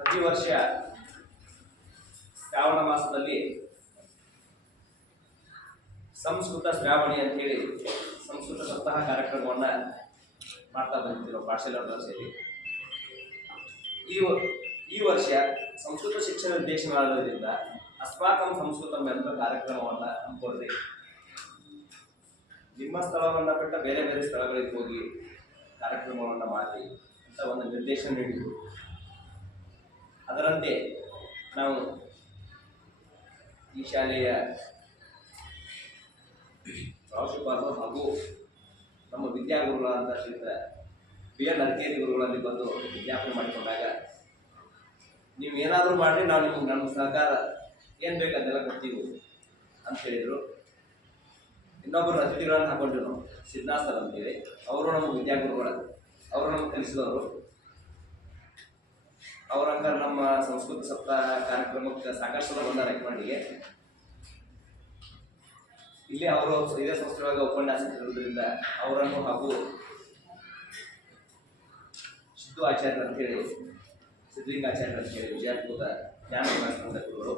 ಪ್ರತಿ ವರ್ಷ ಶ್ರಾವಣ ಮಾಸದಲ್ಲಿ ಸಂಸ್ಕೃತ ಶ್ರಾವಣಿ ಅಂತೇಳಿ ಸಂಸ್ಕೃತ ಸಪ್ತಾಹ ಕಾರ್ಯಕ್ರಮವನ್ನು ಮಾಡ್ತಾ ಬಂದಿರೋ ಪಾಠಶಾಲೆಯವರ ಸೇರಿ ಈ ವರ್ಷ ಸಂಸ್ಕೃತ ಶಿಕ್ಷಣ ನಿರ್ದೇಶನಾಲಯದಿಂದ ಅಸ್ಮಾಕಂ ಸಂಸ್ಕೃತಂ ಎಂಬ ಕಾರ್ಯಕ್ರಮವನ್ನು ಹಮ್ಮಿಕೊಂಡ್ರಿ. ನಿಮ್ಮ ಸ್ಥಳವನ್ನು ಬಿಟ್ಟ ಬೇರೆ ಬೇರೆ ಸ್ಥಳಗಳಿಗೆ ಹೋಗಿ ಕಾರ್ಯಕ್ರಮವನ್ನು ಮಾಡಿ ಅಂತ ಒಂದು ನಿರ್ದೇಶನ ನೀಡಿದರು. ಅದರಂತೆ ನಾವು ಈ ಶಾಲೆಯ ಪ್ರಾಂಶುಪಾಲರು ಹಾಗೂ ನಮ್ಮ ವಿದ್ಯಾಗುರುಗಳಾದ ಶ್ರೀಯುತ ಬಿ ಎನ್ ಅರ್ಕೇರಿ ಗುರುಗಳಲ್ಲಿ ಬಂದು ವಿಜ್ಞಾಪನೆ ಮಾಡಿಕೊಂಡಾಗ, ನೀವು ಏನಾದರೂ ಮಾಡಿ ನಾವು ನಿಮಗೆ ನಮ್ಮ ಸಹಕಾರ ಏನು ಬೇಕಂತೆಲ್ಲ ಕೊಡ್ತೀವಿ ಅಂತ ಹೇಳಿದರು. ಇನ್ನೊಬ್ಬರು ಅತಿಥಿಗಳನ್ನು ಹಾಕೊಂಡ್ರು ನಾವು, ಸಿದ್ಧಾರ್ಥ ಸರ್ ಅಂತೇಳಿ. ಅವರು ನಮ್ಮ ವಿದ್ಯಾಗುರುಗಳು, ಅವರು ನಮ್ಗೆ ಕಲಿಸಿದವರು. ಅವರಂಗ ನಮ್ಮ ಸಂಸ್ಕೃತ ಸಪ್ತಾಹ ಕಾರ್ಯಕ್ರಮಕ್ಕೆ ಸಾಕಷ್ಟು ಜನ ಬಂದ ರೆಕಮೆಂಡಿಗೆ. ಇಲ್ಲಿ ಅವರು ಇದೇ ಸಂಸ್ಥೆಯೊಳಗೆ ಉಪನ್ಯಾಸಕರಿರೋದ್ರಿಂದ ಅವರನ್ನು ಹಾಗೂ ಸಿದ್ದು ಆಚಾರ್ಯ ಅಂತೇಳಿ, ಸಿದ್ಧಲಿಂಗಾಚಾರ್ಯ ಅಂತೇಳಿ ವಿಜಯಪುರದ ಜ್ಞಾನ ಗುರುಗಳು,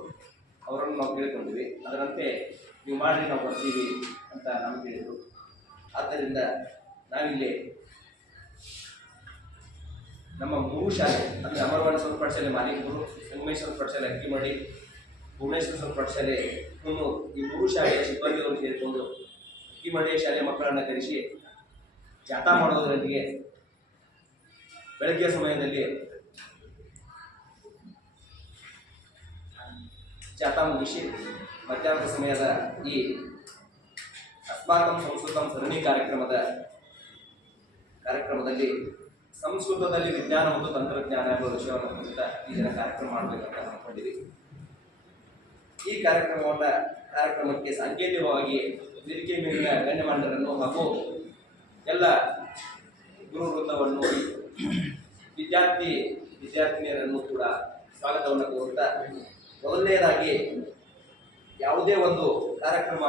ಅವರನ್ನು ನಾವು ಕೇಳಿಕೊಂಡಿವಿ. ಅದರಂತೆ ನೀವು ಮಾಡಿ ನಾವು ಬರ್ತೀವಿ ಅಂತ ನಮ್ಗೆ ಹೇಳಿದರು. ಆದ್ದರಿಂದ ನಾವಿಲ್ಲಿ ನಮ್ಮ 3 ಶಾಲೆ ಅಂದರೆ ಅಮರವಾಣಿ ಸ್ವಲ್ಪ ಪಾಠಶಾಲೆ ಮಾಲಿಕರು, ಸಂಗಮೇಶ್ವರ ಪಾಠಶಾಲೆ ಅಕ್ಕಿಮಡಿ, ಭುವನೇಶ್ವರ ಸ್ವಲ್ಪ ಪಾಠಶಾಲೆ ಹುಣ್ಣೂರು, ಈ 3 ಶಾಲೆಯ ಸಿಬ್ಬಂದಿಯನ್ನು ಸೇರಿಕೊಂಡು ಅಕ್ಕಿಮಡಿಯ ಶಾಲೆಯ ಮಕ್ಕಳನ್ನು ಕರೆಸಿ ಜಾಥಾ ಮಾಡೋದರೊಂದಿಗೆ ಬೆಳಗ್ಗೆಯ ಸಮಯದಲ್ಲಿ ಜಾಥಾ ಮುಗಿಸಿ ಮಧ್ಯಾಹ್ನದ ಸಮಯದ ಈ ಅಸ್ಮಾಕಂ ಸಂಸ್ಕೃತಂ ಸರಣಿ ಕಾರ್ಯಕ್ರಮದಲ್ಲಿ ಸಂಸ್ಕೃತದಲ್ಲಿ ವಿಜ್ಞಾನ ಮತ್ತು ತಂತ್ರಜ್ಞಾನ ಎಂಬ ವಿಷಯವನ್ನು ಕುರಿತ ಈ ದಿನ ಕಾರ್ಯಕ್ರಮ ಮಾಡಬೇಕಂತ ಅಂದ್ಕೊಂಡಿದ್ದೀವಿ. ಈ ಕಾರ್ಯಕ್ರಮಕ್ಕೆ ಸಾಂಕೇತಿಕವಾಗಿ ವೇದಿಕೆ ಮೇಲಿನ ಗಣ್ಯಮಾನ್ಯರನ್ನು ಹಾಗೂ ಎಲ್ಲ ಗುರು ವೃಂದವನ್ನು, ವಿದ್ಯಾರ್ಥಿನಿಯರನ್ನು ಕೂಡ ಸ್ವಾಗತವನ್ನು ಕೋರುತ್ತಾ, ಮೊದಲನೇದಾಗಿ ಯಾವುದೇ ಒಂದು ಕಾರ್ಯಕ್ರಮ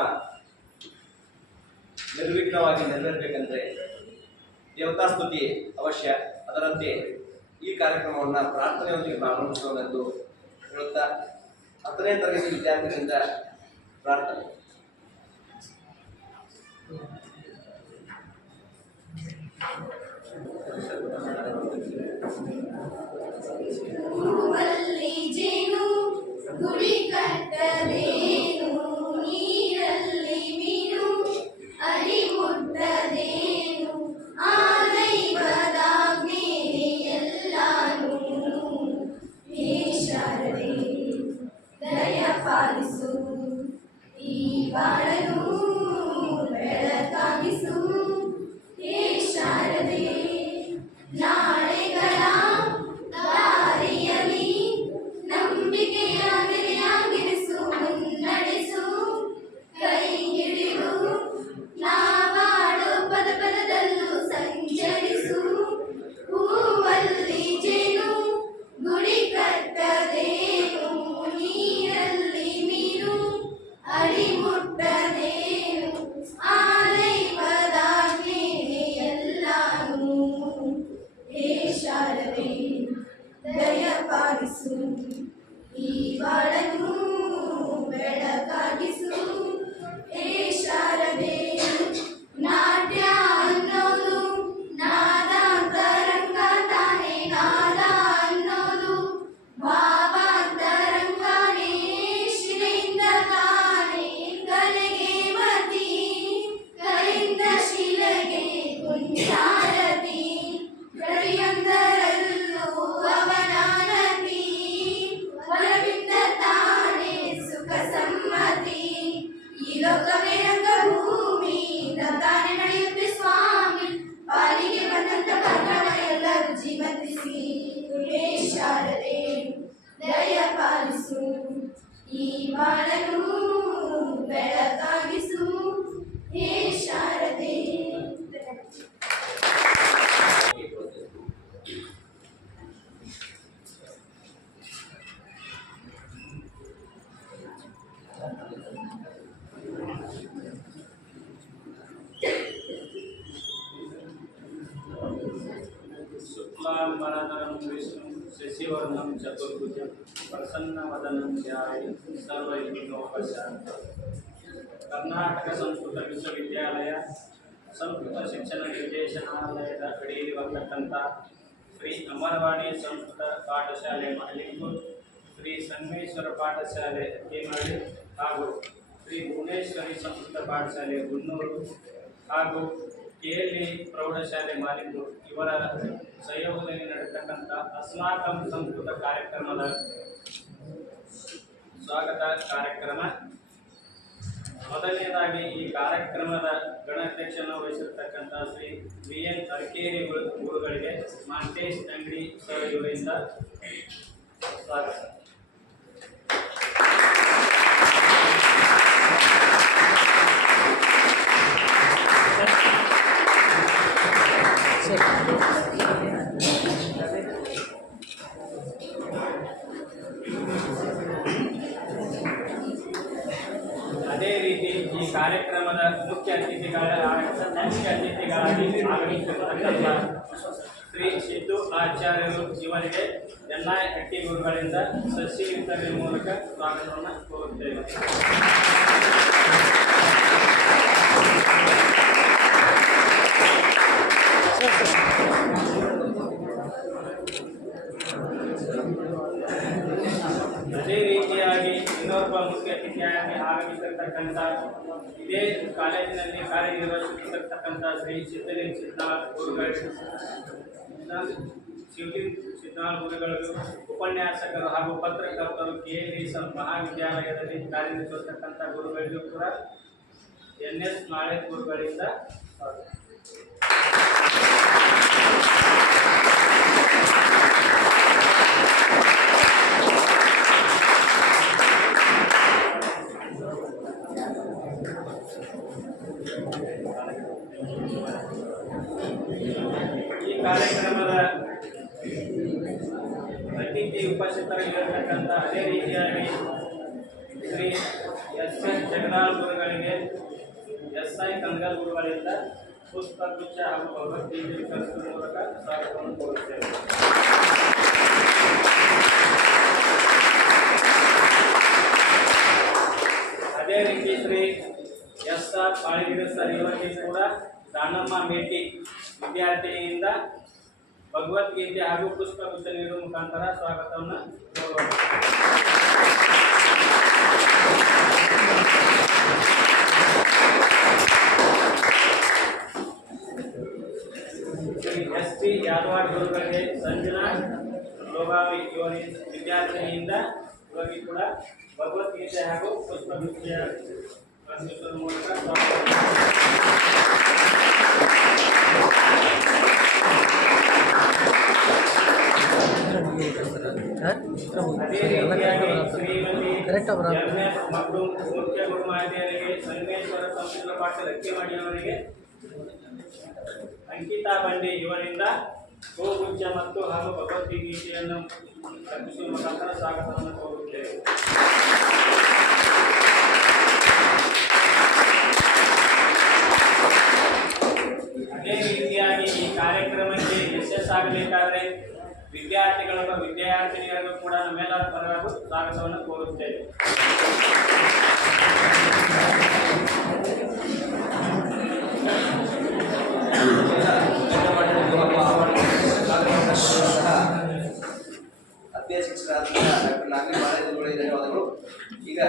ನಿರ್ವಿಘ್ನವಾಗಿ ನೆರವೇರಬೇಕಂದ್ರೆ ದೇವತಾಸ್ತುತಿ ಅವಶ್ಯ. ಅದರಂತೆ ಈ ಕಾರ್ಯಕ್ರಮವನ್ನು ಪ್ರಾರ್ಥನೆಯೊಂದಿಗೆ ಪ್ರಾರಂಭಿಸೋಣೆಂದು ಹೇಳುತ್ತಾ 10ನೇ ತರಗತಿ ವಿದ್ಯಾರ್ಥಿಗಳಿಂದ ಪ್ರಾರ್ಥನೆ. ಗುಡಿ ಕಟ್ಟದೇನು, ನೀರಲ್ಲಿ ಮೀನು ಅಡಿ ಮುಟ್ಟದೇನು, ಆ ದೈವದಾಜ್ಞೆ ಎಲ್ಲಾನು. ಹೇ ಶಾರದೆ ದಯ ಪಾಲಿಸು, ಈ ಬಾಳನು ಬೆಳಕಾಗಿಸು. ಹೇ ಶಾರದೆ ನಾಳೆಗಳ ದಾರಿಯಲ್ಲಿ ನಂಬಿಕೆಯ ನೆಲೆಯಾಗಿರಿಸು, ಮುನ್ನಡೆಸು. ಕೈ ಹಿಡಿದು ನಾವಾಡು ಪದ ಪದದಲ್ಲೂ ಸಂಚರಿಸು. ಹೂವಲ್ಲಿ ಜೇನು ಗುಡಿ ಕಟ್ಟದೇನು, ನೀರಲ್ಲಿ ಮೀನು ಅಡಿ ಮುಟ್ಟದೇನು, ಆ ದೈವದಾಜ್ಞೆ ಎಲ್ಲಾನು. ಹೇ ಶಾರದೆ ದಯ ಪಾಲಿಸು, ಈ ಬಾಳನ್ನು ಬೆಳಕಾಗಿಸು. ಹೇ ಶಾರದೆ ನಾಟ್ಯ ಅನ್ನೋದು ನಾದಾಂತರಂಗ ತಾನೇ, ನಾದ ಅನ್ನೋದು ಭಾವಾಂತರಂಗನೇ, ಶಿಲೆಯಿಂದ ಕಾಣೆ ಕಲೆಗೆ ಮತಿ, ಕಲೆಯಿಂದ ಶಿಲೆಗೆ ಕುಂಚಾರತಿ, ಪ್ರತಿಯೊಂದರಲ್ಲೂ ಅವನಾನತಿ, ಒಲವಿಂದ ತಾನೇ शशिवर्णं चतुर्भुजं प्रसन्नवदनं ध्यायेत् सर्वविघ्नोपशान्तये। ಕರ್ನಾಟಕ ಸಂಸ್ಕೃತ ವಿಶ್ವವಿದ್ಯಾಲಯ ಸಂಸ್ಕೃತ ಶಿಕ್ಷಣ ನಿರ್ದೇಶನಾಲಯದ ಅಡಿಯಲ್ಲಿ ಬರ್ತಕ್ಕಂಥ ಶ್ರೀ ಅಮರವಾಣಿ ಸಂಸ್ಕೃತ ಪಾಠಶಾಲೆ ಮಹಲಿಂಗೂರು, ಶ್ರೀ ಸಂಗಮೇಶ್ವರ ಪಾಠಶಾಲೆ ಹೇಮಹಳ್ಳಿ ಹಾಗೂ ಶ್ರೀ ಭುವನೇಶ್ವರಿ ಸಂಸ್ಕೃತ ಪಾಠಶಾಲೆ ಗುನ್ನೂರು ಹಾಗೂ ಕೆಎಲ್ಇ ಪ್ರೌಢಶಾಲೆ ಮಾಲಿಂಗೂರು ಇವರ ಸಹಯೋಗದಲ್ಲಿ ನಡೆತಕ್ಕಂಥ ಅಸ್ಮಾಕಂ ಸಂಸ್ಕೃತ ಕಾರ್ಯಕ್ರಮದ ಸ್ವಾಗತ ಕಾರ್ಯಕ್ರಮ. ಮೊದಲನೇದಾಗಿ ಈ ಕಾರ್ಯಕ್ರಮದ ಗಣಾಧ್ಯಕ್ಷನ್ನು ವಹಿಸಿರ್ತಕ್ಕಂಥ ಶ್ರೀ VN ಅರ್ಕೇರಿ ಗುರುಗಳಿಗೆ ಮಾಂಟೇಶ್ ಅಂಗಡಿ ಸರ್ ಇವರಿಂದ ಸ್ವಾಗತ. ಅದೇ ರೀತಿ ಈ ಕಾರ್ಯಕ್ರಮದ ಮುಖ್ಯ ಅತಿಥಿಗಳಾಗಿ ಆಗಮಿಸಿರ್ತಕ್ಕಂಥ ಶ್ರೀ ಸಿದ್ದು ಆಚಾರ್ಯರು ಇವರಿಗೆ ಎನ್ಐ ಹಟ್ಟಿ ಗುರುಗಳಿಂದ ಸಸಿ ವಿತರಣೆ ಮೂಲಕ ಸ್ವಾಗತವನ್ನು ಕೋರುತ್ತೇವೆ. ಅದೇ ರೀತಿಯಾಗಿ ಇನ್ನೊಬ್ಬ ಮುಖ್ಯ ಅತಿಥಿಯಾಗಿ ಆಗಮಿಸಿರ್ತಕ್ಕಂಥ ಇದೇ ಕಾಲೇಜಿನಲ್ಲಿ ಕಾರ್ಯನಿರ್ವಹಿಸುತ್ತಿರ್ತಕ್ಕಂಥ ಶ್ರೀ ಸಿದ್ದಲಿಂಗ ಸಿದ್ಧಾಳ್ ಗುರುಗಳು, ಸಿದ್ಧಾಳ್ ಗುರುಗಳು ಉಪನ್ಯಾಸಕರು ಹಾಗೂ ಪತ್ರಕರ್ತರು KLE ಮಹಾವಿದ್ಯಾಲಯದಲ್ಲಿ ಕಾರ್ಯನಿರ್ವಹಿಸತಕ್ಕಂಥ ಗುರುಗಳಿಗೂ ಕೂಡ NS ನಾಳೆ ಗುರುಗಳಿಂದ ಈ ಕಾರ್ಯಕ್ರಮದ ಅತಿಥಿ ಉಪಸ್ಥಿತರಾಗಿರತಕ್ಕಂಥ ಅದೇ ರೀತಿಯಾಗಿ ಶ್ರೀ SS ಜಗನಾಳ್ ಗುರುಗಳಿಗೆ SI ಕಂಗಲ್ ಗುರುಗಳಿಂದ ಪುಷ್ಪಗುಚ್ಛ ಹಾಗೂ ಭಗವದ್ಗೀತೆ ವಿತರಿಸುವ ಮೂಲಕ ಸ್ವಾಗತವನ್ನು ಕೋರುತ್ತೇವೆ. ಅದೇ ರೀತಿ ಶ್ರೀ SR ಪಾಳಿಗಿರಿ ಸರ್ ಇವರಿಗೆ ಕೂಡ ದಾನಮ್ಮ ಮೇಟಿ ವಿದ್ಯಾರ್ಥಿನಿಯಿಂದ ಭಗವದ್ಗೀತೆ ಹಾಗೂ ಪುಷ್ಪಗುಚ್ಛ ನೀಡುವ ಮುಖಾಂತರ ಸ್ವಾಗತವನ್ನು ಕೋರುವ. ಶ್ರೀ ST ಯಾದವಾಡ್ ಗುರುಗಳಿಗೆ ಸಂಜನಾ ಲೋಗಾವಿ ಇವರ ವಿದ್ಯಾರ್ಥಿನಿಯಿಂದ ಇವರಿಗೆ ಕೂಡ ಭಗವದ್ಗೀತೆ ಹಾಗೂ ಪುಷ್ಪಗುಚ್ಛ ಮೂಲಕ ಅದೇ ರೀತಿಯಾಗಿ ಶ್ರೀಮತಿ ಮತ್ತು ಮುಖ್ಯ ಗುರು ಮಹೋದಯರಿಗೆ ಸಂಗಮೇಶ್ವರ ಸಂಸ್ಕೃತ ಪಾಠ ಅಕ್ಕಿವಾಡಿಯವರಿಗೆ ಅಂಕಿತಾ ಬಂಡಿ ಇವರಿಂದ ಗೋಗುಚ್ಛ ಮತ್ತು ಹಾಗೂ ಭಗವದ್ಗೀತೆಯನ್ನು ಅರ್ಪಿಸುವ ಮುಖಾಂತರ ಸ್ವಾಗತವನ್ನು ಕೋರುತ್ತೇವೆ. ಅದೇ ರೀತಿಯಾಗಿ ಈ ಕಾರ್ಯಕ್ರಮಕ್ಕೆ ಯಶಸ್ಸಾಗಬೇಕಾದರೆ ವಿದ್ಯಾರ್ಥಿಗಳಿಗೂ ವಿದ್ಯಾರ್ಥಿನಿಯರಿಗೂ ಕೂಡ ನಮ್ಮೆಲ್ಲರ ಪರವಾಗಿ ಸ್ವಾಗತವನ್ನು ಕೋರುತ್ತೇವೆ. ಅಧ್ಯಕ್ಷ ಶಿಕ್ಷಕರಾದ ಡಾಕ್ಟರ್ ನಾಗರಿ ಬಾಲಾಜಿಗಳಿಗೆ ಧನ್ಯವಾದಗಳು. ಈಗ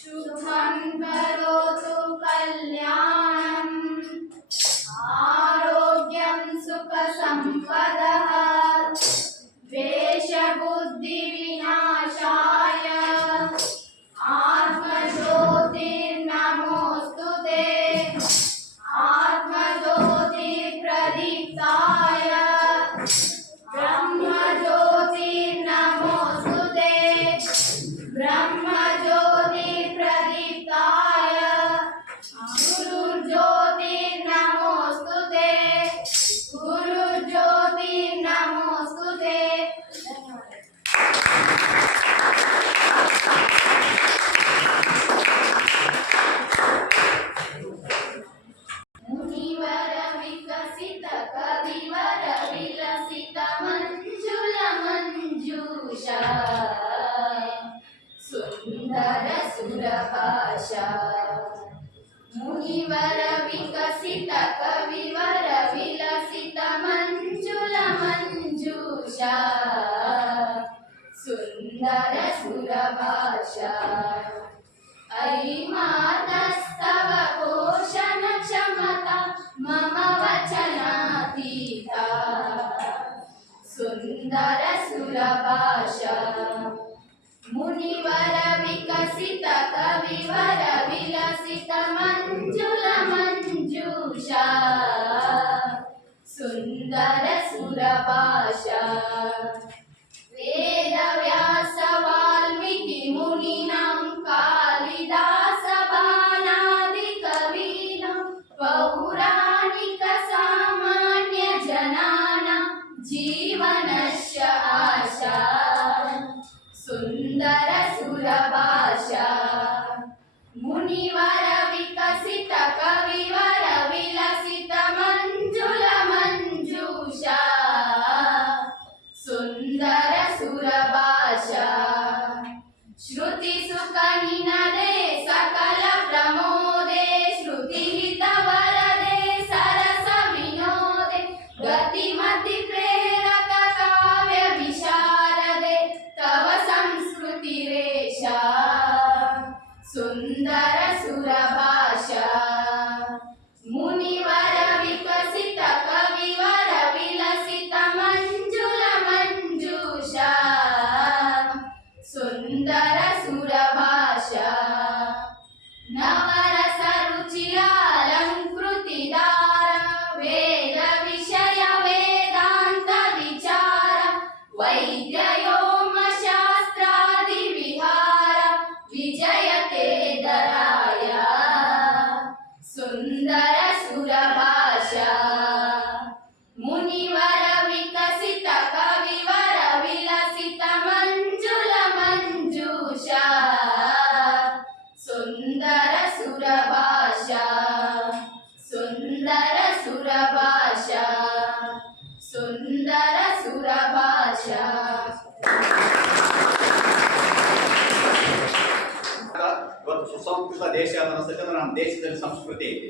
शुभं करोतु ಭಾಷಾ ಮುನಿವರ ವಿಕಸಿತ ಕವಿವರ ವಿಲಸಿತ ಮಂಜುಳ ಮಂಜೂಷಾ ಸುಂದರ ಸುರ ಭಾಷಾ ಐಮಾತಸ್ತವ ಪೋಷಣ ಕ್ಷಮತಾ ಮಮ ವಚನಾತೀತಾ ಸುಂದರ ಸುರ ಭಾಷಾ ಮುನಿವರ ವಿಕಸಿತ ಕವಿವರ ವಿಲಸಿತ ಮಂಜುಳ ಮಂಜೂಷಾ ಸುಂದರ ಸುರ ಭಾಷಾ ವೇದ ವ್ಯಾಸ ವಾಲ್ಮೀಕಿ ಮುನಿನಾಂ ಕಾಳಿದಾಸ ಬಾಣಾದಿ ಕವೀನಾಂ ಪೌರಾಣಿಕ ಸಾಮಾನ್ಯ ಜನಾನಾಂ ಜೀವನಸ್ಯ ಆಶಾ ಸುಂದರ ಸುರ ಭಾಷಾ ಮುನಿವರ ವಿಕಸಿತ ಕವಿವರ ವಿಲಸಿತ ಮಂಜುಳ ಮಂಜೂಷಾ ಸುಂದರ ಸುರ ಭಾಷಾ ಶ್ರುತಿ ಸುಖ ನಿನದೆ ಸಕಲ ಪ್ರಮೋದೆ ಶ್ರುತಿ ಹಿತ ವರದೆ ಸರಸ ವಿನೋದೆ ಗತಿಮತಿ ಪ್ರೇರಕ ಕಾವ್ಯ ವಿಶಾರದೆ ತವ ಸಂಸ್ಕೃತಿ ರೇಷಾ ಸುಂದರ ಸುರ ಭಾಷಾ ಮುನಿವರ ವಿಕಸಿತ ಕವಿವರ ವಿಲಸಿತ ಮಂಜುಳ ಮಂಜೂಷಾ ಸುಂದರ ಸುರ ಭಾಷಾ ನವರಸ ರುಚಿರಾಲಂಕೃತಿದಾರ ವೇದ ವಿಷಯ ವೇದಾಂತ ವಿಚಾರ ವೈದ್ಯಯೋಮ ಶಾಸ್ತ್ರಾದಿ ವಿಹಾರ ವಿಜಯತೆ ದರಾಯ ಸುಂದರ ಸುರ ಭಾಷಾ ಮುನಿವರ ವಿಕಸಿತ ಕವಿವರ ವಿಲಸಿತ ಮಂಜುಳ ಮಂಜೂಷಾ ಸುಂದರ ಸುರ ಭಾಷಾ ಸುಂದರ ಸುರ ಭಾಷಾ ಸುಂದರ ಸುರ ಭಾಷಾ ಇವತ್ತು ಸುಸಂಸ್ಕೃತ ದೇಶ ಅಂತ ಅನಿಸ್ತಕ್ಕಂದ್ರೆ ನಮ್ಮ ದೇಶದಲ್ಲಿ ಸಂಸ್ಕೃತಿ ಐತಿ.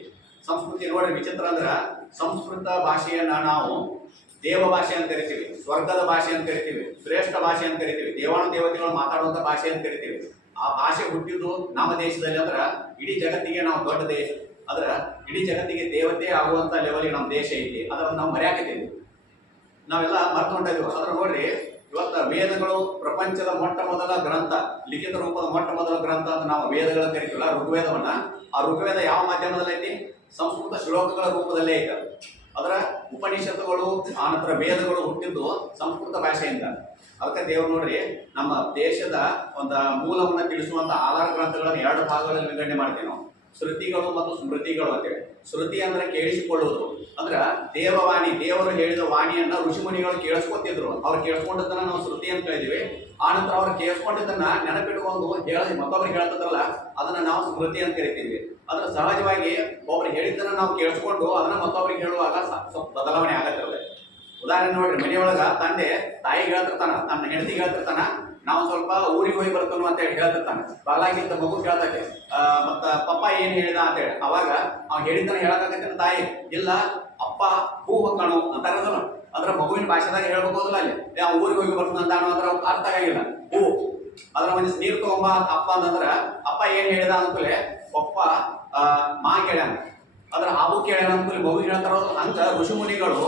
ಸಂಸ್ಕೃತಿ ನೋಡಿ ವಿಚಿತ್ರ ಅಂದ್ರೆ ಸಂಸ್ಕೃತ ಭಾಷೆಯನ್ನ ನಾವು ದೇವ ಭಾಷೆ ಅಂತ ಕರಿತೀವಿ, ಸ್ವರ್ಗದ ಭಾಷೆ ಅಂತ ಕರಿತೀವಿ, ಶ್ರೇಷ್ಠ ಭಾಷೆ ಅಂತ ಕರಿತೀವಿ, ದೇವಾನು ದೇವತೆಗಳು ಮಾತಾಡುವಂತ ಭಾಷೆ ಅಂತ ಕರಿತೀವಿ. ಆ ಭಾಷೆ ಹುಟ್ಟಿದ್ದು ನಮ್ಮ ದೇಶದಲ್ಲಿ ಅಂದ್ರೆ ಇಡೀ ಜಗತ್ತಿಗೆ ನಾವು ದೊಡ್ಡ ದೇಶ, ಅದ್ರ ಇಡೀ ಜಗತ್ತಿಗೆ ದೇವತೆ ಆಗುವಂತ ಲೆವೆಲ್ಗೆ ನಮ್ಮ ದೇಶ ಐತಿ. ಅದನ್ನ ನಾವು ಮರ್ಯಾಕತ್ತೀವಿ, ನಾವೆಲ್ಲ ಮರ್ತು ಹೊಂಟಿದ್ವಿ. ಅದ್ರ ನೋಡ್ರಿ ಇವತ್ತ ವೇದಗಳು ಪ್ರಪಂಚದ ಮೊಟ್ಟ ಮೊದಲ ಗ್ರಂಥ, ಲಿಖಿತ ರೂಪದ ಮೊಟ್ಟ ಮೊದಲ ಗ್ರಂಥ ಅಂತ ನಾವು ವೇದಗಳನ್ನ ಕರಿತೀವಲ್ಲ ಋಗ್ವೇದವನ್ನ. ಆ ಋಗ್ವೇದ ಯಾವ ಮಾಧ್ಯಮದಲ್ಲಿ ಐತಿ? ಸಂಸ್ಕೃತ ಶ್ಲೋಕಗಳ ರೂಪದಲ್ಲೇ ಐತೆ. ಅದರ ಉಪನಿಷತ್ತುಗಳು ಆನಂತರ ವೇದಗಳು ಹುಟ್ಟಿದ್ದು ಸಂಸ್ಕೃತ ಭಾಷೆಯಿಂದ. ಅದಕ್ಕೆ ದೇವ್ರು ನೋಡ್ರಿ ನಮ್ಮ ದೇಶದ ಒಂದು ಮೂಲವನ್ನ ತಿಳಿಸುವಂತ ಆಧಾರ ಗ್ರಂಥಗಳನ್ನು ಎರಡು ಭಾಗಗಳಲ್ಲಿ ವಿಂಗಡಣೆ ಮಾಡ್ತೀವಿ ನಾವು, ಶ್ರುತಿಗಳು ಮತ್ತು ಸ್ಮೃತಿಗಳು ಅಂತೇಳಿ. ಶ್ರುತಿ ಅಂದ್ರೆ ಕೇಳಿಸಿಕೊಳ್ಳುವುದು, ಅಂದ್ರ ದೇವವಾಣಿ, ದೇವರು ಹೇಳಿದ ವಾಣಿಯನ್ನ ಋಷಿಮುನಿಗಳು ಕೇಳಿಸ್ಕೊತಿದ್ರು. ಅವ್ರು ಕೇಳಿಸ್ಕೊಂಡಿದ್ದನ್ನ ನಾವು ಶ್ರುತಿ ಅಂತ ಹೇಳಿದ್ವಿ. ಆನಂತರ ಅವ್ರು ಕೇಳಿಸ್ಕೊಂಡಿದ್ದನ್ನ ನೆನಪಿಟ್ಕೊಂಡು ಹೇಳಿ ಮತ್ತೊಬ್ರಿಗೆ ಹೇಳ್ತದ್ರಲ್ಲ ಅದನ್ನ ನಾವು ಸ್ಮೃತಿ ಅಂತ ಕರಿತೀವಿ. ಅದ್ರ ಸಹಜವಾಗಿ ಒಬ್ರು ಹೇಳಿದ್ದನ್ನ ನಾವು ಕೇಳಿಸ್ಕೊಂಡು ಅದನ್ನ ಮತ್ತೊಬ್ರಿಗೆ ಹೇಳುವಾಗ ಸ್ವಲ್ಪ ಬದಲಾವಣೆ ಆಗತ್ತಿರಲ್ಲ. ಉದಾಹರಣೆ ನೋಡ್ರಿ, ಮನೆಯೊಳಗ ತಂದೆ ತಾಯಿಗೆ ಹೇಳ್ತಿರ್ತಾನ, ತನ್ನ ಹೆಂಡತಿಗೆ ಹೇಳ್ತಿರ್ತಾನ, ನಾವು ಸ್ವಲ್ಪ ಊರಿಗೆ ಹೋಗಿ ಬರ್ತನು ಅಂತ ಹೇಳಿ ಹೇಳ್ತಿರ್ತಾನೆ. ಬಾಲಾಗಿಂತ ಮಗು ಕೇಳ್ತಕ್ಕೆ ಮತ್ತ ಪಪ್ಪ ಏನ್ ಹೇಳಿದ ಅಂತ ಹೇಳಿ. ಅವಾಗ ಅವ್ನು ಹೇಳಿದ್ದನ ಹೇಳಕಾಗತ್ತೆ ತಾಯಿ, ಇಲ್ಲ ಅಪ್ಪ ಹೂ ಹೊಕ್ಕಣು ಅಂತ ಇರೋದಲ್ಲ. ಅದ್ರ ಮಗುವಿನ ಭಾಷೆದಾಗ ಹೇಳ್ಬೋದಲ್ಲ, ಅಲ್ಲಿ ಊರಿಗೆ ಹೋಗಿ ಬರ್ತಾನ ಅಂತ ಅನ್ನೋ ಅದ್ರ ಅರ್ಥ ಆಗಿಲ್ಲ. ಹೂ ಅದ್ರ ಒಂದಿವ್ಸ ನೀರು ತಗೊಂಬ ಅಪ್ಪ ಅಂತಂದ್ರ ಅಪ್ಪ ಏನ್ ಹೇಳಿದ ಅಂದ್ಕೂಲೆ ಪಪ್ಪ ಮಾ ಕೇಳ್ಯಾನ, ಅದ್ರ ಹಾವು ಕೇಳ್ಯಾನ ಅಂದ್ಕೂಲೆ ಮಗು ಹೇಳ್ತಾರ. ಹಂಗ ಋಷಿಮುನಿಗಳು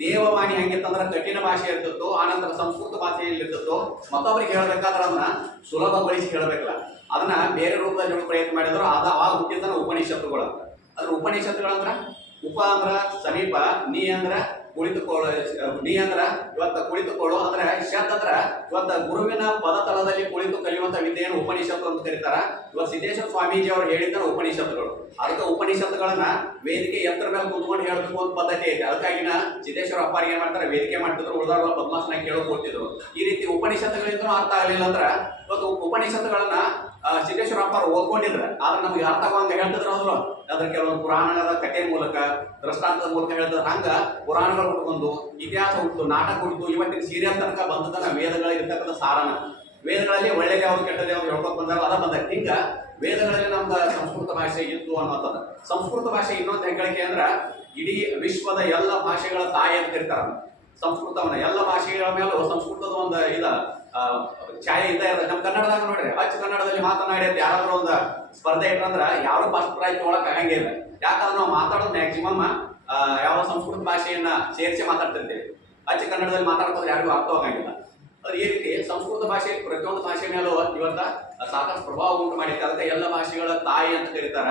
ದೇವವಾಣಿ ಹೆಂಗಿತ್ತಂದ್ರ ಕಠಿಣ ಭಾಷೆ ಇರ್ತಿತ್ತು, ಆನಂತರ ಸಂಸ್ಕೃತ ಭಾಷೆಯಲ್ಲಿ ಇರ್ತಿತ್ತು. ಮತ್ತೊಬ್ರಿಗೆ ಹೇಳ್ಬೇಕಾದ್ರ ಅದನ್ನ ಸುಲಭಗೊಳಿಸಿ ಹೇಳ್ಬೇಕಲ್ಲ, ಅದನ್ನ ಬೇರೆ ರೂಪದಲ್ಲಿ ಹೇಳೋ ಪ್ರಯತ್ನ ಮಾಡಿದ್ರು. ಅವಾಗ ಹುಟ್ಟಿದ್ದನ ಉಪನಿಷತ್ತುಗಳು ಅಂತ. ಅದ್ರ ಉಪನಿಷತ್ತುಗಳಂದ್ರ ಉಪ ಅಂದ್ರ ಸಮೀಪ, ನೀ ಅಂದ್ರ ಕುಳಿತುಕೊಳ್ಳೋ, ನೀ ಅಂದ್ರ ಇವತ್ತ ಕುಳಿತುಕೊಳ್ಳೋ, ಅಂದ್ರೆ ಶತ್ ಅಂದ್ರ ಇವತ್ತ ಗುರುವಿನ ಪದತಲದಲ್ಲಿ ಕುಳಿತು ಕಲಿಯುವಂತ ವಿದ್ಯೆಯನ್ನು ಉಪನಿಷತ್ತು ಅಂತ ಕರೀತಾರ. ಇವತ್ತು ಸಿದ್ದೇಶ್ವರ ಸ್ವಾಮೀಜಿ ಅವರು ಹೇಳಿದ್ದಾರೆ ಉಪನಿಷತ್ತುಗಳು. ಅದಕ್ಕೆ ಉಪನಿಷತ್ತುಗಳನ್ನ ವೇದಿಕೆ ಎತ್ತರ ಮೇಲೆ ಕುತ್ಕೊಂಡು ಹೇಳಬೇಕು ಅಂತ ಪದ್ಧತಿ ಐತೆ. ಅದಕ್ಕಾಗಿನ ಸಿದ್ದೇಶ್ವರ ಅಪ್ಪಾರಿಗೆ ಏನ್ ಮಾಡ್ತಾರೆ, ವೇದಿಕೆ ಮಾಡ್ತಿದ್ರು, ಉಳಿದವ್ರ ಪದ್ಮಾಸನ ಕೇಳೋಕ್ ಕೊಡ್ತಿದ್ರು. ಈ ರೀತಿ ಉಪನಿಷತ್ತುಗಳಿಂದ ಅರ್ಥ ಆಗಲಿಲ್ಲ ಅಂದ್ರ ಇವತ್ತು ಉಪನಿಷತ್ತುಗಳನ್ನ ಸಿದ್ದೇಶ್ವರ ಅಪ್ಪಾರು ಓದ್ಕೊಂಡಿದ್ರ, ಆದ್ರೆ ನಮ್ಗೆ ಅರ್ಥ ಆಗುವಂಗ ಹೇಳ್ತಿದ್ರು. ಅವರು ಅದ್ರ ಕೆಲವೊಂದು ಪುರಾಣದ ಕಥೆ ಮೂಲಕ, ದೃಷ್ಟಾಂತದ ಮೂಲಕ ಹೇಳ್ತಾರೆ. ಹಂಗ ಪುರಾಣಗಳು ಹುಟ್ಕೊಂಡು, ಇತಿಹಾಸ ಹುಟ್ಟು, ನಾಟಕ ಹುಟ್ಟು, ಇವತ್ತಿನ ಸೀರಿಯಲ್ ತನಕ ಬಂದದನ್ನ ವೇದಗಳಿರ್ತಕ್ಕಂಥ ಸಾರನ. ವೇದಗಳಲ್ಲಿ ಒಳ್ಳೆಯದೇ ಯಾವ್ದು ಕೆಟ್ಟದೇ ಯಾವ್ದು ಹೇಳ್ಕೊತ ಬಂದಾರ, ಅದ ಬಂದ. ಹಿಂಗ ವೇದಗಳಲ್ಲಿ ನಮ್ದು ಸಂಸ್ಕೃತ ಭಾಷೆ ಇತ್ತು ಅನ್ನೋದು. ಸಂಸ್ಕೃತ ಭಾಷೆ ಇನ್ನೊಂದು ಹೆಗ್ಗಳಿಕೆ ಅಂದ್ರ ಇಡೀ ವಿಶ್ವದ ಎಲ್ಲ ಭಾಷೆಗಳ ತಾಯಿ ಅಂತ ಕರೀತಾರ ಸಂಸ್ಕೃತವನ್ನ. ಎಲ್ಲ ಭಾಷೆಗಳ ಮೇಲೂ ಸಂಸ್ಕೃತದ ಒಂದು ಛಾಯೆ ಇದ್ದ ಇರ್ತದೆ. ನಮ್ಮ ಕನ್ನಡದಾಗ ನೋಡ್ರಿ ಅಚ್ಚ ಕನ್ನಡದಲ್ಲಿ ಮಾತನಾಡಿ ಅಂತ ಯಾರಾದ್ರೂ ಒಂದು ಸ್ಪರ್ಧೆ ಇಟ್ಟಂದ್ರ ಯಾರು ಫಸ್ಟ್ ಪ್ರೈಸ್ ತಗೊಳಕ್ ಆಗಂಗಿಲ್ಲ. ಯಾಕಂದ್ರೆ ನಾವು ಮಾತಾಡೋದು ಮ್ಯಾಕ್ಸಿಮಮ್ ಯಾವ ಸಂಸ್ಕೃತ ಭಾಷೆಯನ್ನ ಸೇರಿಸಿ ಮಾತಾಡ್ತಿರ್ತೀವಿ. ಅಚ್ಚ ಕನ್ನಡದಲ್ಲಿ ಮಾತಾಡ್ಕೋದ್ರೆ ಯಾರಿಗೂ ಅರ್ಥವಾಗಂಗಿಲ್ಲ. ಅದು ಈ ರೀತಿ ಸಂಸ್ಕೃತ ಭಾಷೆ ಪ್ರತಿಯೊಂದು ಭಾಷೆ ಮೇಲೂ ಇವತ್ತ ಸಾಕಷ್ಟು ಪ್ರಭಾವ ಉಂಟು ಮಾಡಿದ್ದಾರೆ. ಅದಕ್ಕೆ ಎಲ್ಲ ಭಾಷೆಗಳ ತಾಯಿ ಅಂತ ಕರೀತಾರ.